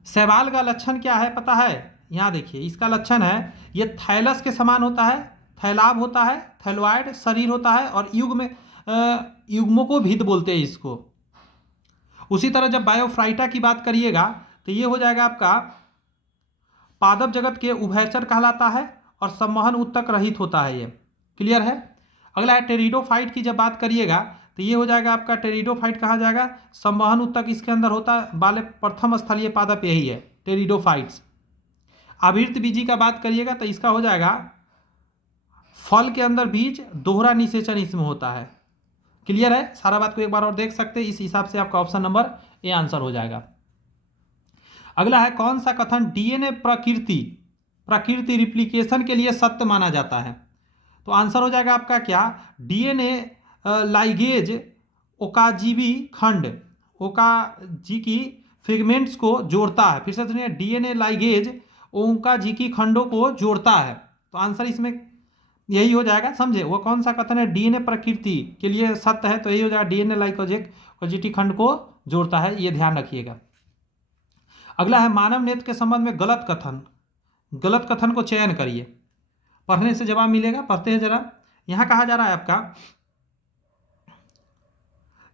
शैवाल का लक्षण क्या है पता है? यहाँ देखिए, इसका लक्षण है ये थैलस के समान होता है, थैलाब होता है, थैलॉइड शरीर होता है और युग्मों को भिद बोलते हैं इसको। उसी तरह जब बायोफ्राइटा की बात करिएगा तो ये हो जाएगा आपका पादप जगत के उभयचर कहलाता है और संवहन उत्तक रहित होता है, ये क्लियर है। अगला है टेरिडोफाइट की जब बात करिएगा तो ये हो जाएगा आपका टेरिडोफाइट कहा जाएगा, संवहन उत्तक इसके अंदर होता है, वाले प्रथम स्थलीय पादप यही है टेरिडोफाइट्स। आवृत बीजी का बात करिएगा तो इसका हो जाएगा फल के अंदर बीज दोहरा निषेचन इसमें होता है, क्लियर है। सारा बात को एक बार और देख सकते हैं, इस हिसाब से आपका ऑप्शन नंबर ए आंसर हो जाएगा। अगला है कौन सा कथन डीएनए प्रकृति रिप्लिकेशन के लिए सत्य माना जाता है? तो आंसर हो जाएगा आपका क्या, डीएनए लाइगेज ओकाजीवी खंड ओकाजीकी फ्रेगमेंट्स को जोड़ता है। फिर से सुनिए, डीएनए लाइगेज ओकाजीकी खंडों को जोड़ता है, तो आंसर इसमें यही हो जाएगा, समझे। वो कौन सा कथन है, डीएनए प्रकृति के लिए सत्य है, तो यही हो जाएगा डीएनए लाइगेज ओकाजीकी खंड को जोड़ता है, ये ध्यान रखिएगा। अगला है मानव नेत्र के संबंध में गलत कथन को चयन करिए, पढ़ने से जवाब मिलेगा, पढ़ते हैं जरा। यहां कहा जा रहा है आपका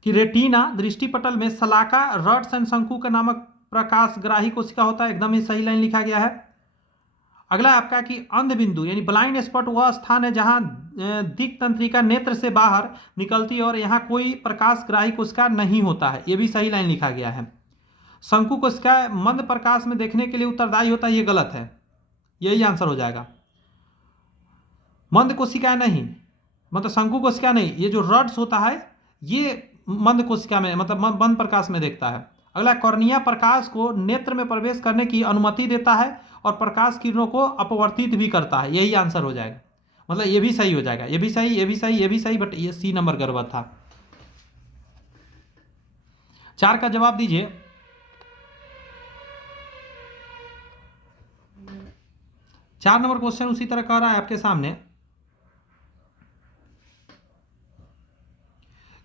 कि रेटिना दृष्टिपटल में सलाका रड्स एंड शंकु का नामक प्रकाशग्राही कोशिका होता है, एकदम ही सही लाइन लिखा गया है। अगला आपका कि अंध बिंदु यानी ब्लाइंड स्पॉट वह स्थान है जहां दिक् तंत्रिका नेत्र से बाहर निकलती है और यहां कोई प्रकाशग्राही कोशिका नहीं होता है, यह भी सही लाइन लिखा गया है। शंकु कोशिका मंद प्रकाश में देखने के लिए उत्तरदायी होता है, ये गलत है, यही आंसर हो जाएगा। मंद कोशिका नहीं, मतलब शंकु कोशिका नहीं, ये जो रड्स होता है ये मंद कोशिका में मतलब मंद प्रकाश में देखता है। अगला, कॉर्निया प्रकाश को नेत्र में प्रवेश करने की अनुमति देता है और प्रकाश किरणों को अपवर्तित भी करता है। यही आंसर हो जाएगा, मतलब ये भी सही हो जाएगा, ये भी सही, ये भी सही, ये भी सही, बट ये सी नंबर गड़बड़ था। 4 का जवाब दीजिए। चार नंबर क्वेश्चन उसी तरह कह रहा है आपके सामने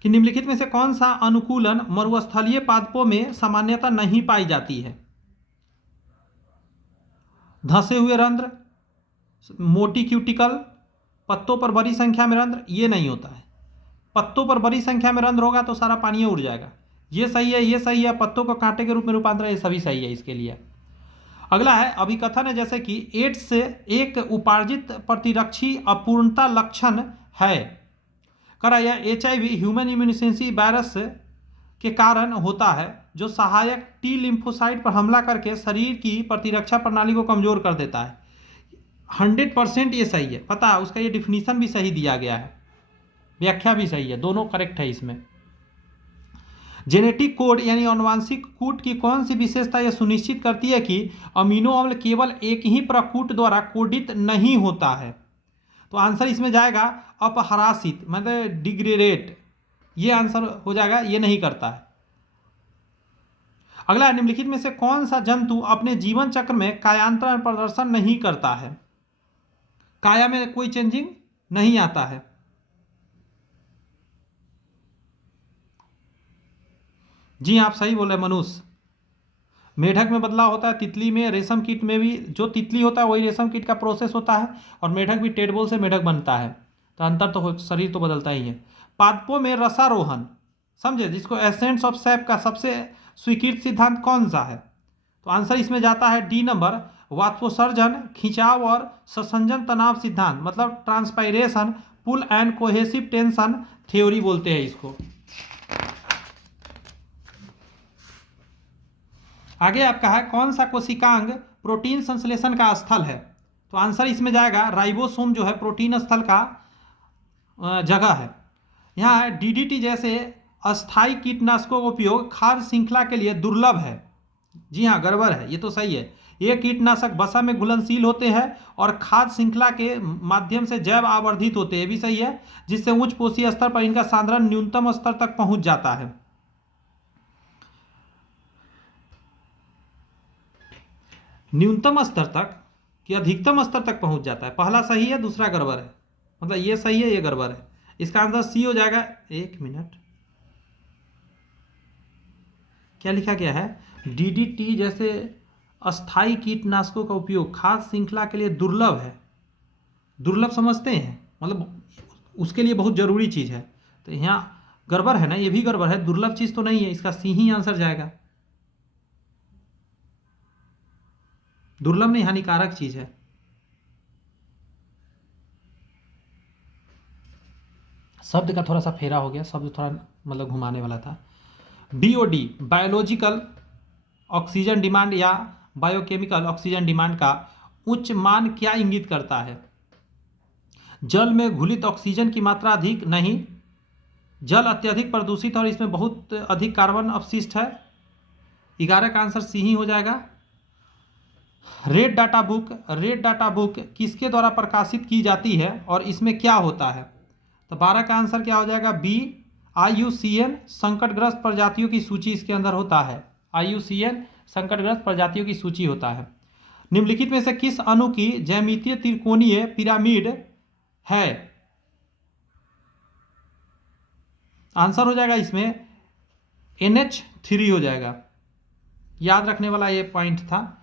कि निम्नलिखित में से कौन सा अनुकूलन मरुस्थलीय पादपों में सामान्यतः नहीं पाई जाती है? धंसे हुए रंध्र, मोटी क्यूटिकल, पत्तों पर बड़ी संख्या में रंध्र, ये नहीं होता है। पत्तों पर बड़ी संख्या में रंध्र होगा तो सारा पानी उड़ जाएगा। ये सही है, ये सही है, पत्तों को कांटे के रूप में रूपांतरण, ये सभी सही है इसके लिए। अगला है, अभिकथन है जैसे कि एड्स एक उपार्जित प्रतिरक्षी अपूर्णता लक्षण है। करा यह HIV ह्यूमन इम्यूनिसेंसी वायरस के कारण होता है जो सहायक टी लिम्फोसाइट पर हमला करके शरीर की प्रतिरक्षा प्रणाली को कमजोर कर देता है। 100% ये सही है, पता है उसका ये डिफिनीशन भी सही दिया गया है, व्याख्या भी सही है, दोनों करेक्ट है इसमें। जेनेटिक कोड यानी आनुवांशिक कूट की कौन सी विशेषता यह सुनिश्चित करती है कि अमीनो अम्ल केवल एक ही प्रकूट द्वारा कोडित नहीं होता है? तो आंसर इसमें जाएगा अपहरासित, मतलब डिग्रेडेट, ये आंसर हो जाएगा, ये नहीं करता है। अगला, निम्नलिखित में से कौन सा जंतु अपने जीवन चक्र में कायांतरण प्रदर्शन नहीं करता है? काया में कोई चेंजिंग नहीं आता है। जी आप सही बोले मनुष्य। मेढक में बदलाव होता है, तितली में, रेशम कीट में भी जो तितली होता है वही रेशम कीट का प्रोसेस होता है, और मेढक भी टेडबोल से मेढक बनता है, तो अंतर तो शरीर तो बदलता ही है। पादपों में रसारोहण, समझे, जिसको एसेंस ऑफ सैप का सबसे स्वीकृत सिद्धांत कौन सा है? तो आंसर इसमें जाता है डी नंबर, वाष्पोत्सर्जन, खिंचाव और ससंजन तनाव सिद्धांत, मतलब transpiration pull and cohesive tension theory बोलते हैं इसको। आगे आपका है, कौन सा कोशिकांग प्रोटीन संश्लेषण का स्थल है? तो आंसर इसमें जाएगा राइबोसोम, जो है प्रोटीन स्थल का जगह है। यहाँ है, DDT जैसे अस्थायी कीटनाशकों का उपयोग खाद्य श्रृंखला के लिए दुर्लभ है। जी हाँ, गड़बड़ है, ये तो सही है। ये कीटनाशक वसा में घुलनशील होते हैं और खाद्य श्रृंखला के माध्यम से जैव आवर्धित होते हैं, ये भी सही है, जिससे उच्च पोषीय स्तर पर इनका सांद्रण न्यूनतम स्तर तक पहुंच जाता है। न्यूनतम स्तर तक कि अधिकतम स्तर तक पहुंच जाता है। पहला सही है, दूसरा गड़बड़ है, मतलब ये सही है, ये गड़बड़ है। इसका आंसर सी हो जाएगा। एक मिनट, क्या लिखा गया है? DDT जैसे अस्थायी कीटनाशकों का उपयोग खाद्य श्रृंखला के लिए दुर्लभ है। दुर्लभ समझते हैं, मतलब उसके लिए बहुत जरूरी चीज है, तो यहाँ गड़बड़ है ना, ये भी गड़बड़ है, दुर्लभ चीज तो नहीं है, इसका सी ही आंसर जाएगा। दुर्लभ नहीं, हानिकारक चीज है। शब्द का थोड़ा सा फेरा हो गया, शब्द थोड़ा मतलब घुमाने वाला था। BOD बायोलॉजिकल ऑक्सीजन डिमांड या बायोकेमिकल ऑक्सीजन डिमांड का उच्च मान क्या इंगित करता है? जल में घुलित ऑक्सीजन की मात्रा अधिक नहीं, जल अत्यधिक प्रदूषित और इसमें बहुत अधिक कार्बन अपशिष्ट है। 11 का आंसर सी ही हो जाएगा। रेड डाटा बुक किसके द्वारा प्रकाशित की जाती है और इसमें क्या होता है? तो 12 का आंसर क्या हो जाएगा? B IUCN संकटग्रस्त प्रजातियों की सूची इसके अंदर होता है। IUCN संकटग्रस्त प्रजातियों की सूची होता है। निम्नलिखित में से किस अणु की ज्यामितीय त्रिकोणीय पिरामिड है? आंसर हो जाएगा इसमें NH3 हो जाएगा। याद रखने वाला ये पॉइंट था।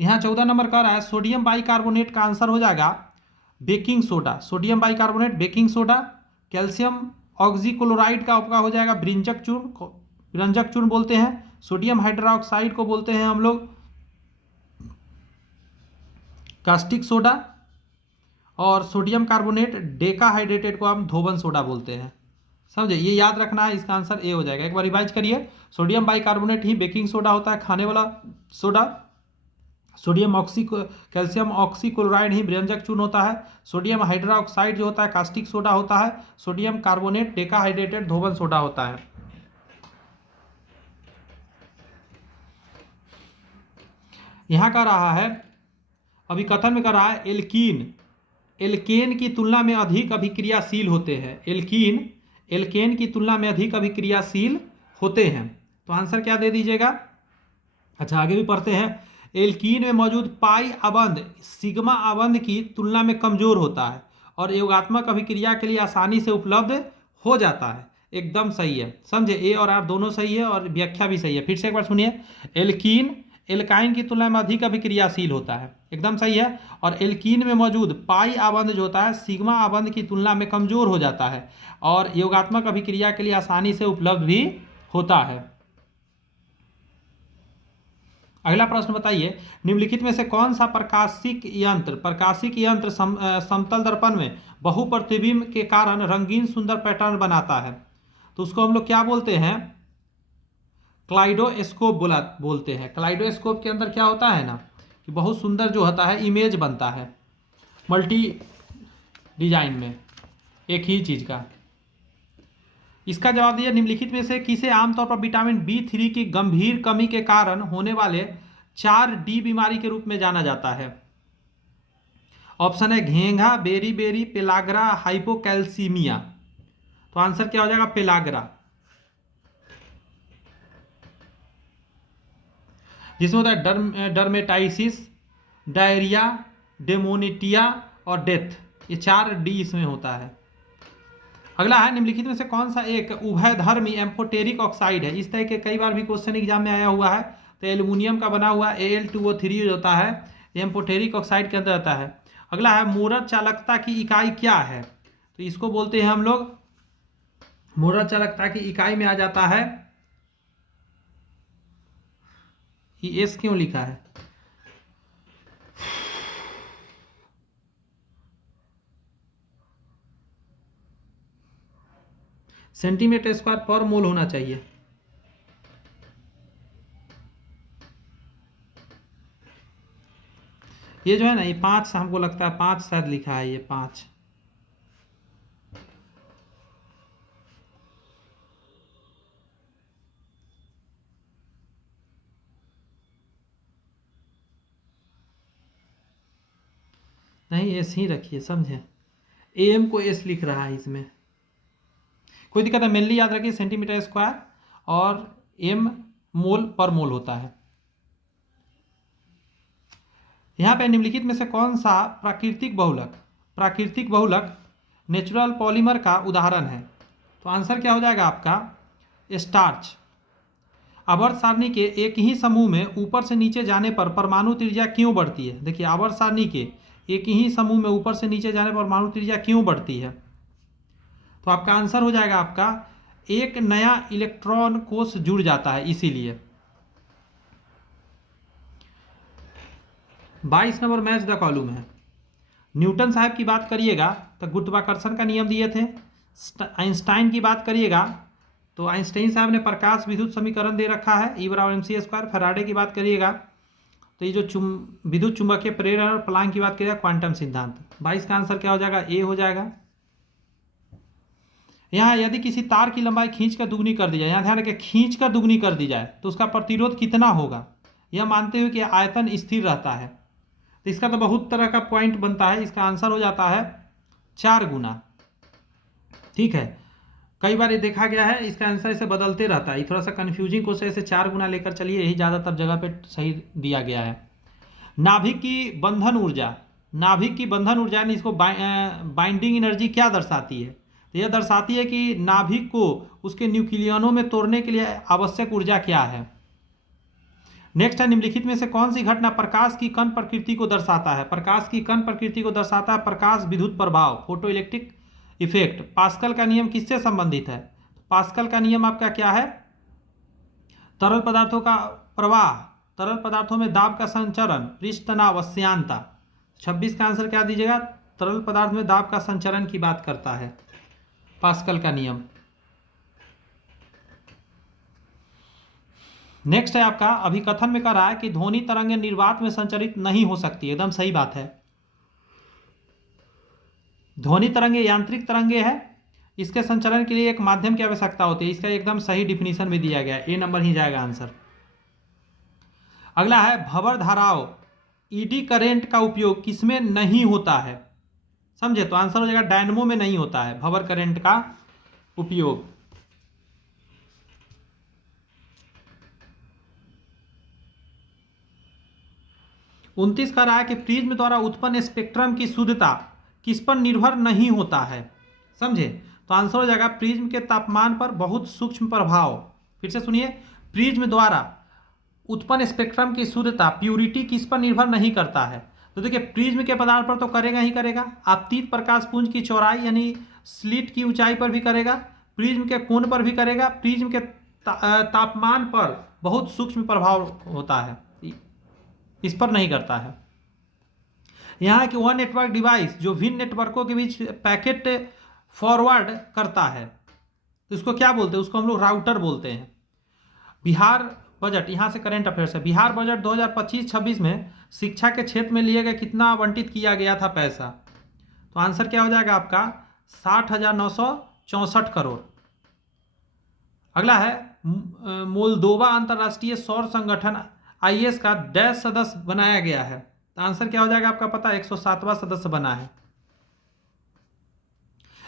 यहाँ 14 नंबर का रहा है, सोडियम बाइकार्बोनेट का आंसर हो जाएगा baking soda. Sodium bicarbonate baking soda. Calcium oxychloride का आपका हो जाएगा ब्रिंजक चूर्ण बोलते हैं। सोडियम हाइड्रोक्साइड को बोलते हैं हम लोग कास्टिक सोडा, और सोडियम कार्बोनेट डेकाहाइड्रेटेड को हम धोबन सोडा बोलते हैं। समझे, ये याद रखना है, इसका आंसर ए हो जाएगा। एक बार रिवाइज करिए, सोडियम बाइकार्बोनेट ही बेकिंग सोडा होता है, खाने वाला सोडा। कैल्शियम ऑक्सीक्लोराइड ही व्यंजक चूर्ण होता है। सोडियम हाइड्रोक्साइड जो होता है कास्टिक सोडा होता है। सोडियम कार्बोनेट डेकाहाइड्रेटेड धोबन सोडा होता है। यहाँ का रहा है, अभी कथन में कर रहा है एल्कीन एल्केन की तुलना में अधिक अभिक्रियाशील होते हैं। एल्कीन एल्केन की तुलना में अधिक अभिक्रियाशील होते हैं। तो आंसर क्या दे दीजिएगा। अच्छा, आगे भी पढ़ते हैं। एल्कीन में मौजूद पाई आबंध सिग्मा आबंध की तुलना में कमजोर होता है और योगात्मक अभिक्रिया के लिए आसानी से उपलब्ध हो जाता है। एकदम सही है, समझे। ए और आर दोनों सही है और व्याख्या भी सही है। फिर से एक बार सुनिए। एल्कीन एल्काइन की तुलना में अधिक अभिक्रियाशील होता है, एकदम सही है। और एल्कीन में मौजूद पाई आबंध जो होता है सिग्मा आबंध की तुलना में कमजोर हो जाता है और योगात्मक अभिक्रिया के लिए आसानी से उपलब्ध भी होता है। अगला प्रश्न बताइए, निम्नलिखित में से कौन सा प्रकाशिक यंत्र समतल दर्पण में बहुप्रतिबिंब के कारण रंगीन सुंदर पैटर्न बनाता है। तो उसको हम लोग क्या बोलते हैं, क्लाइडोस्कोप बोलते हैं। क्लाइडोस्कोप के अंदर क्या होता है ना कि बहुत सुंदर जो होता है इमेज बनता है मल्टी डिजाइन में एक ही चीज का। इसका जवाब दिया, निम्नलिखित में से किसे आमतौर पर विटामिन B3 की गंभीर कमी के कारण होने वाले 4D बीमारी के रूप में जाना जाता है। ऑप्शन है घेंघा, बेरी पेलाग्रा, हाइपोकैल्सीमिया। तो आंसर क्या हो जाएगा, पेलाग्रा, जिसमें होता है डर्मेटाइसिस, डायरिया, डेमोनिटिया और डेथ। ये 4D इसमें होता है। अगला है, निम्नलिखित में से कौन सा एक उभयधर्मी एम्फोटेरिक ऑक्साइड है। इस तरह के कई बार भी क्वेश्चन एग्जाम में आया हुआ है। तो एल्यूमिनियम का बना हुआ Al2O3 जो होता है एम्फोटेरिक ऑक्साइड के अंदर आता है। अगला है, मोरर चालकता की इकाई क्या है। तो इसको बोलते हैं हम लोग, मोरर चालकता की इकाई में आ जाता है, ये एस क्यों लिखा है, सेंटीमीटर स्क्वायर पर मोल होना चाहिए। ये जो है ना, ये 5 हमको लगता है 5 शायद लिखा है, ये 5। नहीं, एस ही रखिए, समझे। AM को एस लिख रहा है इसमें, कोई दिक्कत है। मेनली याद रखिए सेंटीमीटर स्क्वायर और M मोल पर मोल होता है। यहाँ पे निम्नलिखित में से कौन सा प्राकृतिक बहुलक नेचुरल पॉलीमर का उदाहरण है। तो आंसर क्या हो जाएगा आपका, स्टार्च। आवर्त सारणी के एक ही समूह में ऊपर से नीचे जाने पर परमाणु त्रिज्या क्यों बढ़ती है। देखिए, आवर्त सारणी के एक ही समूह में ऊपर से नीचे जाने पर परमाणु त्रिज्या क्यों बढ़ती है। तो आपका आंसर हो जाएगा आपका, एक नया इलेक्ट्रॉन कोष जुड़ जाता है, इसीलिए। 22 नंबर मैच द कॉलम है। न्यूटन साहब की बात करिएगा तो गुरुत्वाकर्षण का नियम दिए थे। आइंस्टाइन की बात करिएगा तो आइंस्टाइन साहब ने प्रकाश विद्युत समीकरण दे रखा है, E=mc²। फैराडे की बात करिएगा तो ये जो विद्युत चुंबकीय प्रेरण और प्लांक की बात करिएगा क्वांटम सिद्धांत। 22 का आंसर क्या हो जाएगा, ए हो जाएगा। यहाँ यदि किसी तार की लंबाई खींच कर दुगनी कर दी जाए, यहाँ ध्यान रखिए खींच कर दुगनी कर दी जाए तो उसका प्रतिरोध कितना होगा, यह मानते हुए कि आयतन स्थिर रहता है। तो इसका तो बहुत तरह का पॉइंट बनता है। इसका आंसर हो जाता है 4 गुना। ठीक है, कई बार ये देखा गया है, इसका आंसर इसे बदलते रहता है। थोड़ा सा कंफ्यूजिंग क्वेश्चन, इसे 4 गुना लेकर चलिए, यही ज़्यादातर जगह पे सही दिया गया है। नाभिक की बंधन ऊर्जा यानी इसको बाइंडिंग एनर्जी क्या दर्शाती है। तो यह दर्शाती है कि नाभिक को उसके न्यूक्लियनों में तोड़ने के लिए आवश्यक ऊर्जा क्या है। नेक्स्ट है, निम्नलिखित में से कौन सी घटना प्रकाश की कण प्रकृति को दर्शाता है। प्रकाश की कण प्रकृति को दर्शाता है प्रकाश विद्युत प्रभाव, फोटोइलेक्ट्रिक इफेक्ट। पास्कल का नियम किससे संबंधित है। पास्कल का नियम आपका क्या है, तरल पदार्थों का प्रवाह, तरल पदार्थों में दाब का संचरण, पृष्ठ तनाव, वश्यांता। 26 का आंसर क्या दीजिएगा, तरल पदार्थ में दाब का संचरण की बात करता है पास्कल का नियम। नेक्स्ट है आपका, अभिकथन में कह रहा है कि ध्वनि तरंगें निर्वात में संचरित नहीं हो सकती। एकदम सही बात है। ध्वनि तरंगे यांत्रिक तरंगे है, इसके संचरण के लिए एक माध्यम की आवश्यकता होती है। इसका एकदम सही डिफिनीशन भी दिया गया है, ए नंबर ही जाएगा आंसर। अगला है भंवर धाराओं, ईडी करेंट का उपयोग किसमें नहीं होता है? समझे, तो आंसर हो जाएगा डायनमो में नहीं होता है भंवर करंट का उपयोग। उनतीस कह रहा है कि प्रिज्म द्वारा उत्पन्न स्पेक्ट्रम की शुद्धता किस पर निर्भर नहीं होता है? समझे, तो आंसर हो जाएगा प्रिज्म के तापमान पर बहुत सूक्ष्म प्रभाव। फिर से सुनिए, प्रिज्म द्वारा उत्पन्न स्पेक्ट्रम की शुद्धता प्यूरिटी किस पर निर्भर नहीं करता है? तो देखिए, प्रिज्म के पदार्थ पर तो करेगा ही करेगा, आपतित प्रकाश पुंज की चौड़ाई यानी स्लिट की ऊंचाई पर भी करेगा, प्रिज्म के कोण पर भी करेगा, प्रिज्म के तापमान पर बहुत सूक्ष्म प्रभाव होता है, इस पर नहीं करता है। यहाँ कि वह नेटवर्क डिवाइस जो भिन्न नेटवर्कों के बीच पैकेट फॉरवर्ड करता है, तो इसको क्या बोलते हैं? उसको हम लोग राउटर बोलते हैं। बिहार बजट, यहाँ से करंट अफेयर्स है, बिहार बजट 2025-26 में शिक्षा के क्षेत्र में लिए गए कितना आवंटित किया गया था पैसा? तो आंसर क्या हो जाएगा आपका 60,964 करोड़। अगला है मोल्दोवा अंतर्राष्ट्रीय सौर संगठन आईएस का डैश सदस्य बनाया गया है, तो आंसर क्या हो जाएगा आपका पता है? 107वां सदस्य बना है।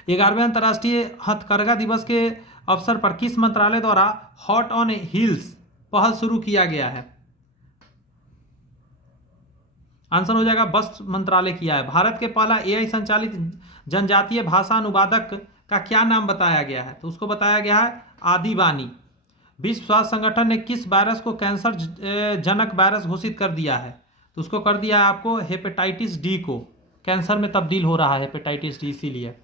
11वें अंतर्राष्ट्रीय हथकरघा दिवस के अवसर पर किस मंत्रालय द्वारा हॉट ऑन हिल्स पहल शुरू किया गया है? आंसर हो जाएगा वस्त्र मंत्रालय किया है। भारत के पहला एआई संचालित जनजातीय भाषा अनुवादक का क्या नाम बताया गया है? तो उसको बताया गया है आदिबानी। विश्व स्वास्थ्य संगठन ने किस वायरस को कैंसर जनक वायरस घोषित कर दिया है? तो उसको कर दिया है आपको हेपेटाइटिस डी को, कैंसर में तब्दील हो रहा है हेपेटाइटिस डी, इसीलिए।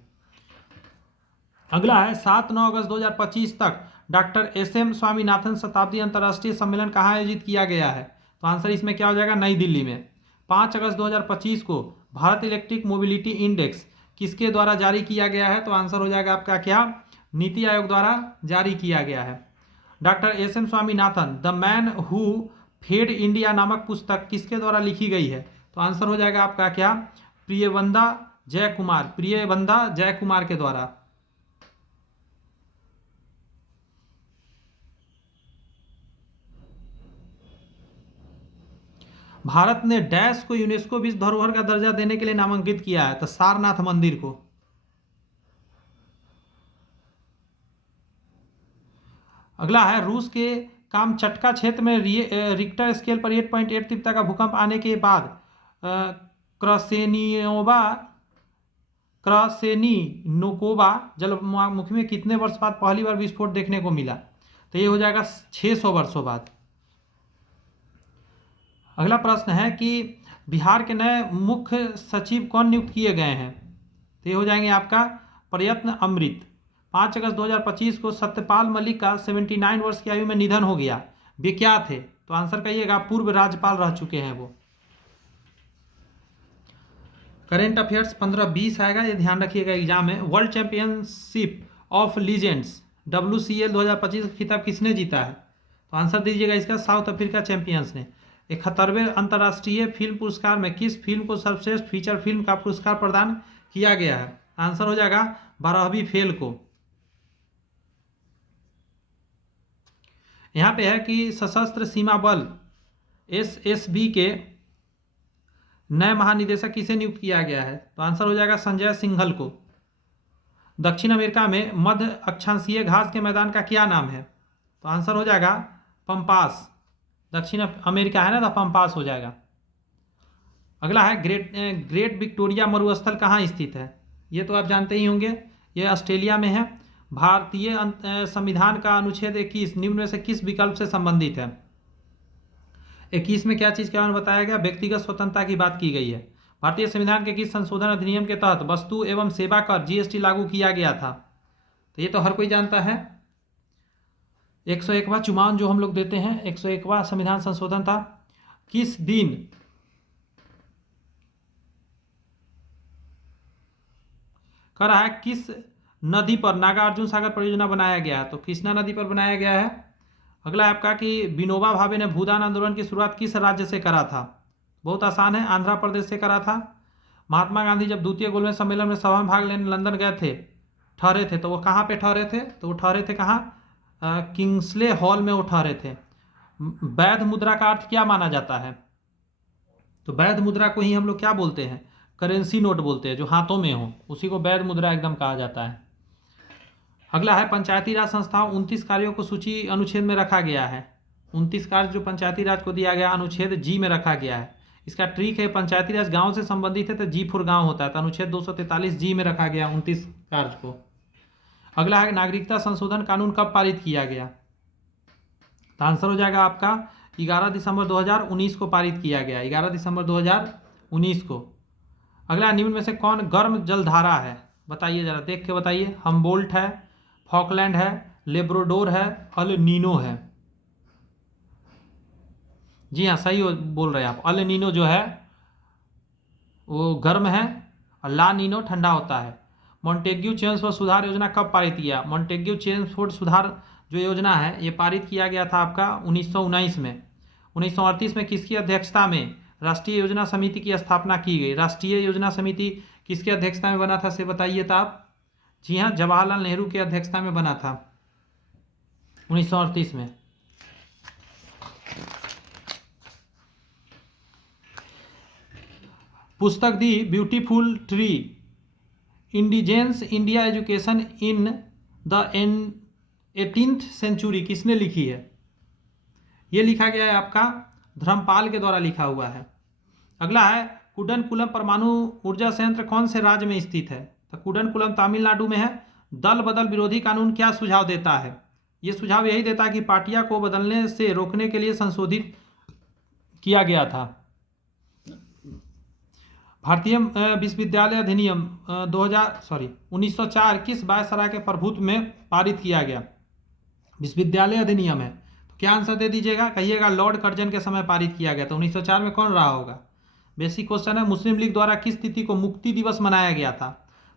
अगला है 7-9 अगस्त 2025 तक डॉक्टर SM स्वामीनाथन शताब्दी अंतर्राष्ट्रीय सम्मेलन कहाँ आयोजित किया गया है? तो आंसर इसमें क्या हो जाएगा? नई दिल्ली में। 5 अगस्त 2025 को भारत इलेक्ट्रिक मोबिलिटी इंडेक्स किसके द्वारा जारी किया गया है? तो आंसर हो जाएगा आपका क्या? नीति आयोग द्वारा जारी किया गया है। Doctor SM Swaminathan the man who fed India नामक पुस्तक किसके द्वारा लिखी गई है? तो आंसर हो जाएगा आपका क्या? प्रियवंदा जयकुमार के द्वारा। भारत ने डैश को यूनेस्को विश्व धरोहर का दर्जा देने के लिए नामांकित किया है? तो सारनाथ मंदिर को। अगला है रूस के कामचटका क्षेत्र में रिक्टर स्केल पर 8.8 तीव्रता का भूकंप आने के बाद क्रसेनिनोकोवा जलमुखी में कितने वर्ष बाद पहली बार विस्फोट देखने को मिला? तो ये हो जाएगा 600 वर्षों बाद। अगला प्रश्न है कि बिहार के नए मुख्य सचिव कौन नियुक्त किए गए हैं? तो ये हो जाएंगे आपका प्रयत्न अमृत। 5 अगस्त 2025 को सत्यपाल मलिक का 79 वर्ष की आयु में निधन हो गया। वे क्या थे? तो आंसर कहिएगा पूर्व राज्यपाल रह चुके हैं वो। करेंट अफेयर्स 15-20 आएगा, ये ध्यान रखिएगा एग्जाम में। World championship of legends WCL 2025 का खिताब किसने जीता है? तो आंसर दीजिएगा इसका साउथ अफ्रीका चैंपियंस ने। 71वें अंतर्राष्ट्रीय फिल्म पुरस्कार में किस फिल्म को सर्वश्रेष्ठ फीचर फिल्म का पुरस्कार प्रदान किया गया है? आंसर हो जाएगा 12वीं फेल को। यहाँ पे है कि सशस्त्र सीमा बल SSB के नए महानिदेशक किसे नियुक्त किया गया है? तो आंसर हो जाएगा संजय सिंघल को। दक्षिण अमेरिका में मध्य अक्षांशीय घास के मैदान का क्या नाम है? तो आंसर हो जाएगा पंपास। दक्षिण अमेरिका है ना, तो पंपास हो जाएगा। अगला है ग्रेट विक्टोरिया मरुस्थल कहाँ स्थित है? ये तो आप जानते ही होंगे, ये ऑस्ट्रेलिया में है। भारतीय संविधान का अनुच्छेद 21 निम्न में से किस विकल्प से संबंधित है? 21 में क्या चीज़ के बारे में बताया गया? व्यक्तिगत स्वतंत्रता की बात की गई है। भारतीय संविधान के किस संशोधन अधिनियम के तहत वस्तु एवं सेवा कर GST लागू किया गया था? तो ये तो हर कोई जानता है, 101वां चुनाव जो हम लोग देते हैं, 101वां संविधान संशोधन था। किस दिन कह रहा है किस नदी पर नागार्जुन सागर परियोजना बनाया गया? तो कृष्णा नदी पर बनाया गया है। अगला है आपका कि विनोबा भावे ने भूदान आंदोलन की शुरुआत किस राज्य से करा था? बहुत आसान है, आंध्र प्रदेश से करा था। महात्मा गांधी जब द्वितीय गोलमेज सम्मेलन में सभा में भाग लेने लंदन गए थे, ठहरे थे, तो वो कहाँ पे ठहरे थे? तो वो ठहरे थे कहाँ? किंग्सले हॉल में वो ठहरे थे। वैध मुद्रा का अर्थ क्या माना जाता है? तो वैध मुद्रा को ही हम लोग क्या बोलते हैं? करेंसी नोट बोलते हैं, जो हाथों में हो उसी को वैध मुद्रा एकदम कहा जाता है। अगला है पंचायती राज संस्थाओं, 29 कार्यों को सूची अनुच्छेद में रखा गया है। 29 कार्य जो पंचायती राज को दिया गया अनुच्छेद जी में रखा गया है। इसका ट्रिक है, पंचायती राज गांव से संबंधित है तो जी फॉर गांव होता है, तो अनुच्छेद 243 जी में रखा गया 29 कार्य को। अगला है नागरिकता संशोधन कानून कब पारित किया गया? तो आंसर हो जाएगा आपका 11 दिसंबर 2019 को पारित किया गया, 11 दिसंबर 2019 को। अगला, निम्न में से कौन गर्म जलधारा है? बताइए जरा, देख के बताइए। हमबोल्ट है, फॉकलैंड है, लेब्राडोर है, अल नीनो है। जी हाँ, सही बोल रहे हैं आप। अल नीनो जो है वो गर्म है और ला नीनो ठंडा होता है। मॉन्टेग्यू चेम्सफोर्ड सुधार योजना कब पारित किया? मॉन्टेग्यू चेम्सफोर्ड सुधार जो योजना है ये पारित किया गया था आपका 1919 में। 1938 में किसकी अध्यक्षता में राष्ट्रीय योजना समिति की स्थापना की गई? राष्ट्रीय योजना समिति किसकी अध्यक्षता में बना था से बताइए तो आप। जी हाँ, जवाहरलाल नेहरू की अध्यक्षता में बना था 1938 में। पुस्तक the beautiful tree indigenous India education in the 18th century किसने लिखी है? ये लिखा गया है आपका धर्मपाल के द्वारा लिखा हुआ है। अगला है, कुडनकुलम परमाणु ऊर्जा संयंत्र कौन से राज्य में स्थित है? तो कुडनकुलम तमिलनाडु में है। दल बदल विरोधी कानून क्या सुझाव देता है? ये सुझाव यही देता है कि पार्टियां को बदलने से रोकने के लिए संशोधित किया गया था। भारतीय विश्वविद्यालय अधिनियम 1904 किस वायसराय के प्रभुत्व में पारित किया गया? विश्वविद्यालय अधिनियम है, तो क्या आंसर दे दीजिएगा? कहिएगा लॉर्ड कर्जन के समय पारित किया गया। तो 1904 में कौन रहा होगा? बेसिक क्वेश्चन है। मुस्लिम लीग द्वारा किस तिथि को मुक्ति दिवस मनाया गया था?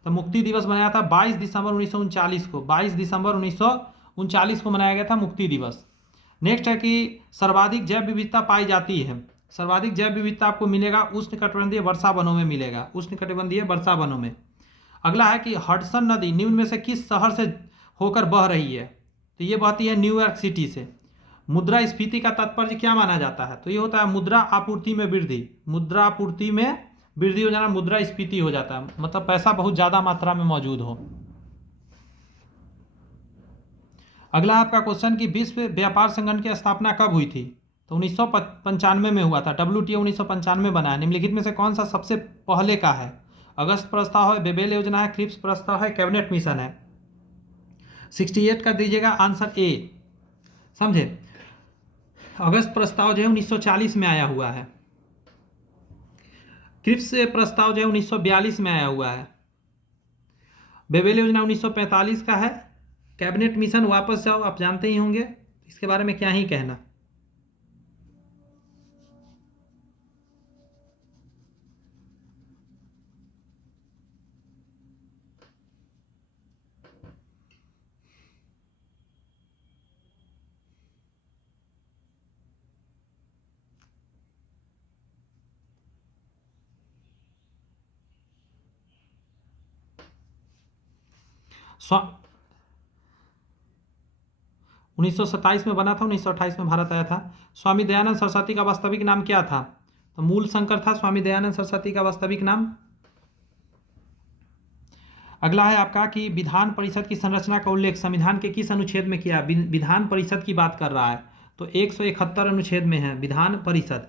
तो मुक्ति दिवस मनाया था 22 दिसंबर 1939 को। 22 दिसंबर 1939 को मनाया गया था मुक्ति दिवस। नेक्स्ट है कि सर्वाधिक जैव विविधता पाई जाती है। सर्वाधिक जैव विविधता आपको मिलेगा उष्णकटिबंधीय वर्षा वनों में मिलेगा, उष्णकटिबंधीय वर्षा वनों में। अगला है कि हडसन नदी निम्न में से किस शहर से होकर बह रही है? तो ये बहती है न्यूयॉर्क सिटी से। मुद्रास्फीति का तात्पर्य क्या माना जाता है? तो ये होता है मुद्रा आपूर्ति में वृद्धि। मुद्रा आपूर्ति में वृद्धि हो जाना मुद्रास्फीति हो जाता है, मतलब पैसा बहुत ज़्यादा मात्रा में मौजूद हो। अगला आपका क्वेश्चन कि विश्व व्यापार संगठन की स्थापना कब हुई थी? तो 1995 में हुआ था। WTO 1995 बना है। निम्नलिखित में से कौन सा सबसे पहले का है? अगस्त प्रस्ताव है, बेबेल योजना है, क्रिप्स प्रस्ताव है, कैबिनेट मिशन है। 68 कर दीजिएगा, आंसर ए। समझे? अगस्त प्रस्ताव जो है 1940 में आया हुआ है। क्रिप्स प्रस्ताव जो है 1942 में आया हुआ है। बेबेल योजना 1945 का है। कैबिनेट मिशन वापस जाओ, आप जानते ही होंगे, इसके बारे में क्या ही कहना। स्वा 1927 में बना था, 1928 में भारत आया था। स्वामी दयानंद सरस्वती का वास्तविक नाम क्या था? तो मूल शंकर था स्वामी दयानंद सरस्वती का वास्तविक नाम। अगला है आपका कि विधान परिषद की संरचना का उल्लेख संविधान के किस अनुच्छेद में किया? विधान परिषद की बात कर रहा है, तो 171 अनुच्छेद में है विधान परिषद।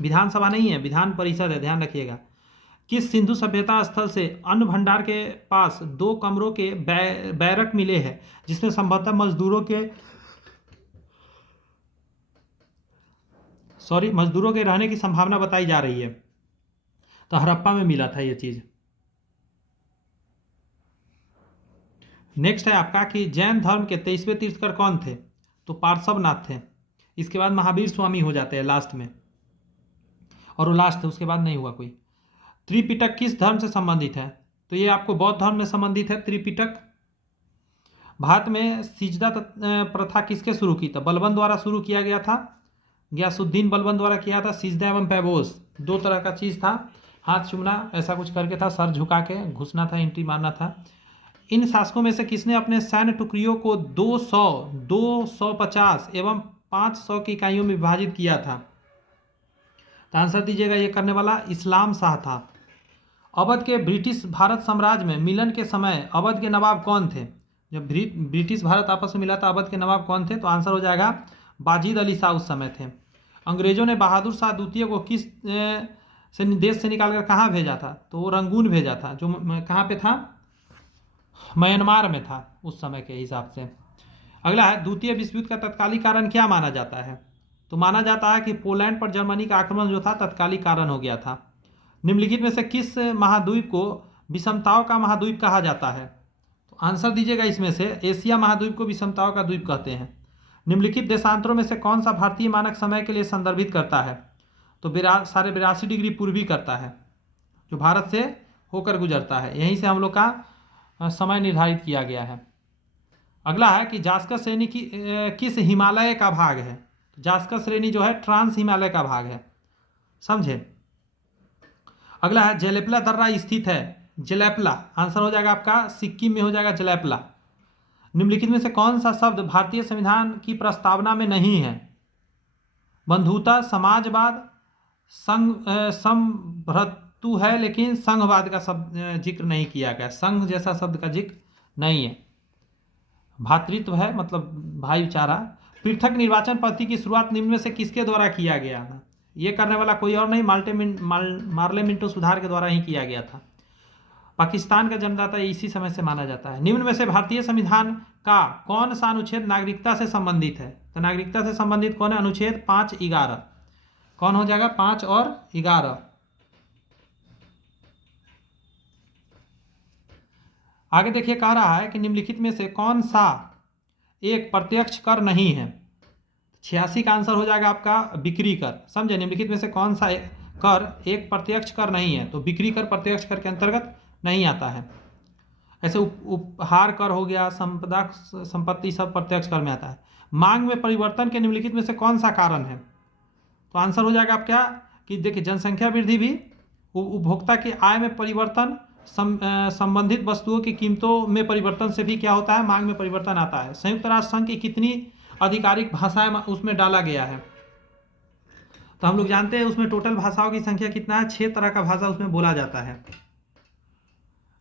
विधानसभा नहीं है, विधान परिषद है, ध्यान रखिएगा। किस सिंधु सभ्यता स्थल से अन्न भंडार के पास 2 कमरों के बैरक मिले हैं, जिसमें संभवतः मजदूरों के रहने की संभावना बताई जा रही है? तो हड़प्पा में मिला था ये चीज। नेक्स्ट है आपका कि जैन धर्म के 23वें तीर्थकर कौन थे? तो पार्श्वनाथ थे। इसके बाद महावीर स्वामी हो जाते हैं लास्ट में, और वो लास्ट थे, उसके बाद नहीं हुआ कोई। त्रिपिटक किस धर्म से संबंधित है? तो ये आपको बौद्ध धर्म में संबंधित है त्रिपिटक। भारत में सिजदा प्रथा किसके शुरू की? तो बलबन द्वारा शुरू किया गया था, गयासुद्दीन बलबन द्वारा किया था। सिजदा एवं पैबोस 2 तरह का चीज़ था, हाथ चूमना ऐसा कुछ करके था, सर झुका के घुसना था, एंट्री मारना था। इन शासकों में से किसने अपने सैन्य टुकड़ियों को 200, 250 एवं 500 की इकाइयों में विभाजित किया था? तो आंसर दीजिएगा ये करने वाला इस्लाम शाह था। अवध के ब्रिटिश भारत साम्राज्य में मिलन के समय अवध के नवाब कौन थे? जब ब्रिटिश भारत आपस में मिला था, अवध के नवाब कौन थे? तो आंसर हो जाएगा बाजिद अली शाह उस समय थे। अंग्रेजों ने बहादुर शाह द्वितीय को किस से देश से निकालकर कहाँ भेजा था? तो वो रंगून भेजा था, जो कहाँ पे था? म्यांमार में था उस समय के हिसाब से। अगला है, द्वितीय विश्व युद्ध का तत्कालिक कारण क्या माना जाता है? तो माना जाता है कि पोलैंड पर जर्मनी का आक्रमण जो था तत्कालिक कारण हो गया था। निम्नलिखित में से किस महाद्वीप को विषमताओं का महाद्वीप कहा जाता है? तो आंसर दीजिएगा इसमें से एशिया महाद्वीप को विषमताओं का द्वीप कहते हैं। निम्नलिखित देशांतरों में से कौन सा भारतीय मानक समय के लिए संदर्भित करता है? तो 82 डिग्री पूर्वी करता है, जो भारत से होकर गुजरता है, यहीं से हम लोग का समय निर्धारित किया गया है। अगला है कि जास्कर श्रेणी की किस हिमालय का भाग है? जास्कर श्रेणी जो है ट्रांस हिमालय का भाग है, समझे। अगला है, जलेपला दर्रा स्थित है? जलेपला आंसर हो जाएगा आपका सिक्किम में हो जाएगा जलेपला। निम्नलिखित में से कौन सा शब्द भारतीय संविधान की प्रस्तावना में नहीं है? बंधुता, समाजवाद, संभ्रतु है, लेकिन संघवाद का शब्द जिक्र नहीं किया गया। संघ जैसा शब्द का जिक्र नहीं है। भातृत्व है, मतलब भाईचारा। पृथक निर्वाचन पद्धति की शुरुआत निम्न में से किसके द्वारा किया गया था? ये करने वाला कोई और नहीं, मार्ले मिंटो सुधार के द्वारा ही किया गया था। पाकिस्तान का जन्मदाता इसी समय से माना जाता है। निम्न में से भारतीय संविधान का कौन सा अनुच्छेद नागरिकता से संबंधित है? तो नागरिकता से संबंधित कौन है? अनुच्छेद 5-11 कौन हो जाएगा? 5 और 11। आगे देखिए, कह रहा है कि निम्नलिखित में से कौन सा एक प्रत्यक्ष कर नहीं है? 86 का आंसर हो जाएगा आपका बिक्री कर, समझे। निम्नलिखित में से कौन सा कर एक प्रत्यक्ष कर नहीं है? तो बिक्री कर प्रत्यक्ष कर के अंतर्गत नहीं आता है। ऐसे उपहार कर हो गया, संपत्ति सब प्रत्यक्ष कर में आता है। मांग में परिवर्तन के निम्नलिखित में से कौन सा कारण है? तो आंसर हो जाएगा आप क्या कि देखिए, जनसंख्या वृद्धि भी, उपभोक्ता की आय में परिवर्तन, संबंधित वस्तुओं की कीमतों में परिवर्तन से भी क्या होता है? मांग में परिवर्तन आता है। संयुक्त राष्ट्र संघ की कितनी आधिकारिक भाषाएं उसमें डाला गया है? तो हम लोग जानते हैं उसमें टोटल भाषाओं की संख्या कितना है? 6 तरह का भाषा उसमें बोला जाता है,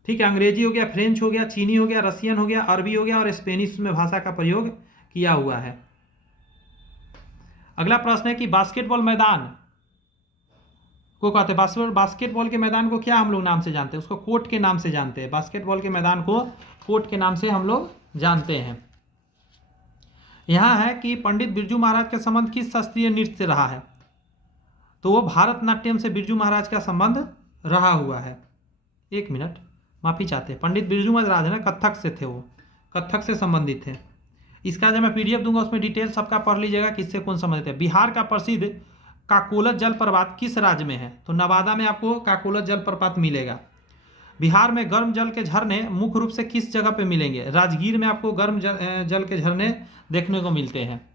ठीक है। अंग्रेजी हो गया, फ्रेंच हो गया, चीनी हो गया, रसियन हो गया, अरबी हो गया और स्पेनिश में भाषा का प्रयोग किया हुआ है। अगला प्रश्न है कि बास्केटबॉल मैदान को कहते हैं, बास्केटबॉल के मैदान को क्या हम लोग नाम से जानते हैं? उसको कोर्ट के नाम से जानते हैं। बास्केटबॉल के मैदान को कोर्ट के नाम से हम लोग जानते हैं। यहाँ है कि पंडित बिरजू महाराज का संबंध किस शास्त्रीय नृत्य से रहा है? तो वो भारतनाट्यम से बिरजू महाराज का संबंध रहा हुआ है। एक मिनट, माफी चाहते हैं, पंडित बिरजू महाराज है ना, कथक से थे, वो कथक से संबंधित थे। इसका जब मैं PDF दूंगा उसमें डिटेल सबका पढ़ लीजिएगा किससे कौन संबंधित है। बिहार का प्रसिद्ध काकोलत जलप्रपात किस राज्य में है? तो नवादा में आपको काकोलत जलप्रपात मिलेगा। बिहार में गर्म जल के झरने मुख्य रूप से किस जगह पे मिलेंगे? राजगीर में आपको गर्म जल के झरने देखने को मिलते हैं।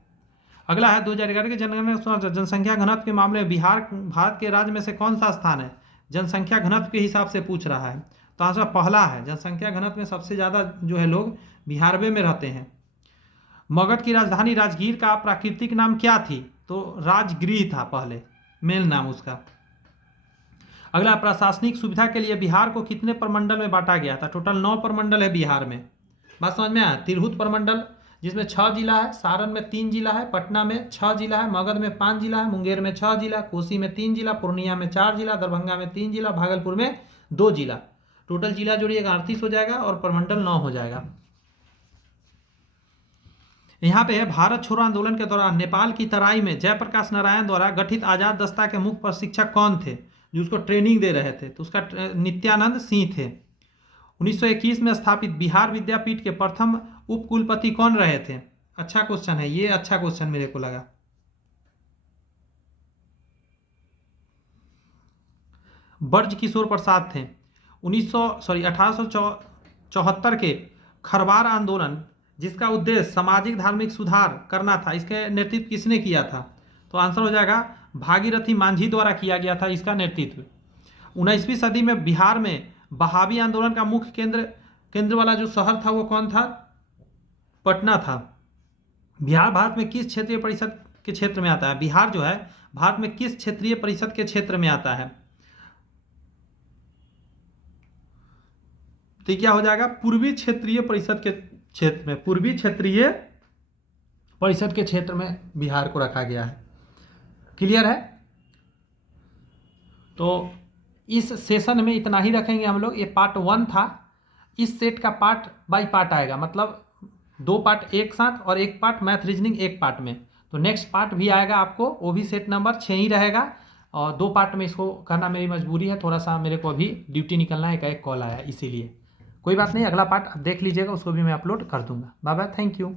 अगला है 2011 के जनसंख्या घनत्व के मामले में बिहार भारत के राज्य में से कौन सा स्थान है? जनसंख्या घनत्व के हिसाब से पूछ रहा है, तो आंसर पहला है। जनसंख्या घनत्व में सबसे ज़्यादा जो है लोग बिहारवे में रहते हैं। मगध की राजधानी राजगीर का प्राकृतिक नाम क्या थी? तो राजगृह था पहले, मेल नाम उसका। अगला, प्रशासनिक सुविधा के लिए बिहार को कितने प्रमंडल में बांटा गया था? टोटल 9 प्रमंडल है बिहार में। बात समझ में आया? तिरहुत प्रमंडल जिसमें 6 जिला है, सारण में 3 जिला है, पटना में 6 जिला है, मगध में 5 जिला है, मुंगेर में 6 जिला, कोसी में 3 जिला, पूर्णिया में 4 जिला, दरभंगा में 3 जिला, भागलपुर में 2 जिला। टोटल जिला जोड़िएगा 38 हो जाएगा और प्रमंडल 9 हो जाएगा। यहाँ पे है, भारत छोड़ो आंदोलन के दौरान नेपाल की तराई में जयप्रकाश नारायण द्वारा गठित आजाद दस्ता के मुख्य प्रशिक्षक कौन थे जो उसको ट्रेनिंग दे रहे थे? तो उसका नित्यानंद सिंह थे। 1921 में स्थापित बिहार विद्यापीठ के प्रथम उपकुलपति कौन रहे थे? अच्छा क्वेश्चन है ये, अच्छा क्वेश्चन मेरे को लगा। ब्रज किशोर प्रसाद थे। 1874 के खरवार आंदोलन जिसका उद्देश्य सामाजिक धार्मिक सुधार करना था, इसके नेतृत्व किसने किया था? तो आंसर हो जाएगा भागीरथी मांझी द्वारा किया गया था इसका नेतृत्व। 19वीं सदी में बिहार में बहावी आंदोलन का मुख्य केंद्र वाला जो शहर था वो कौन था? पटना था। बिहार भारत में किस क्षेत्रीय परिषद के क्षेत्र में आता है? बिहार जो है भारत में किस क्षेत्रीय परिषद के क्षेत्र में आता है? तो क्या हो जाएगा? पूर्वी क्षेत्रीय परिषद के क्षेत्र में, पूर्वी क्षेत्रीय परिषद के क्षेत्र में बिहार को रखा गया है। क्लियर है? तो इस सेशन में इतना ही रखेंगे हम लोग। ये पार्ट 1 था। इस सेट का पार्ट बाय पार्ट आएगा, मतलब 2 पार्ट एक साथ और 1 पार्ट मैथ रीजनिंग एक पार्ट में। तो नेक्स्ट पार्ट भी आएगा आपको, वो भी सेट नंबर 6 ही रहेगा और 2 पार्ट में इसको करना मेरी मजबूरी है, थोड़ा सा मेरे को अभी ड्यूटी निकलना है, एक कॉल आया इसीलिए। कोई बात नहीं, अगला पार्ट आप देख लीजिएगा, उसको भी मैं अपलोड कर दूंगा। Bye bye, thank you.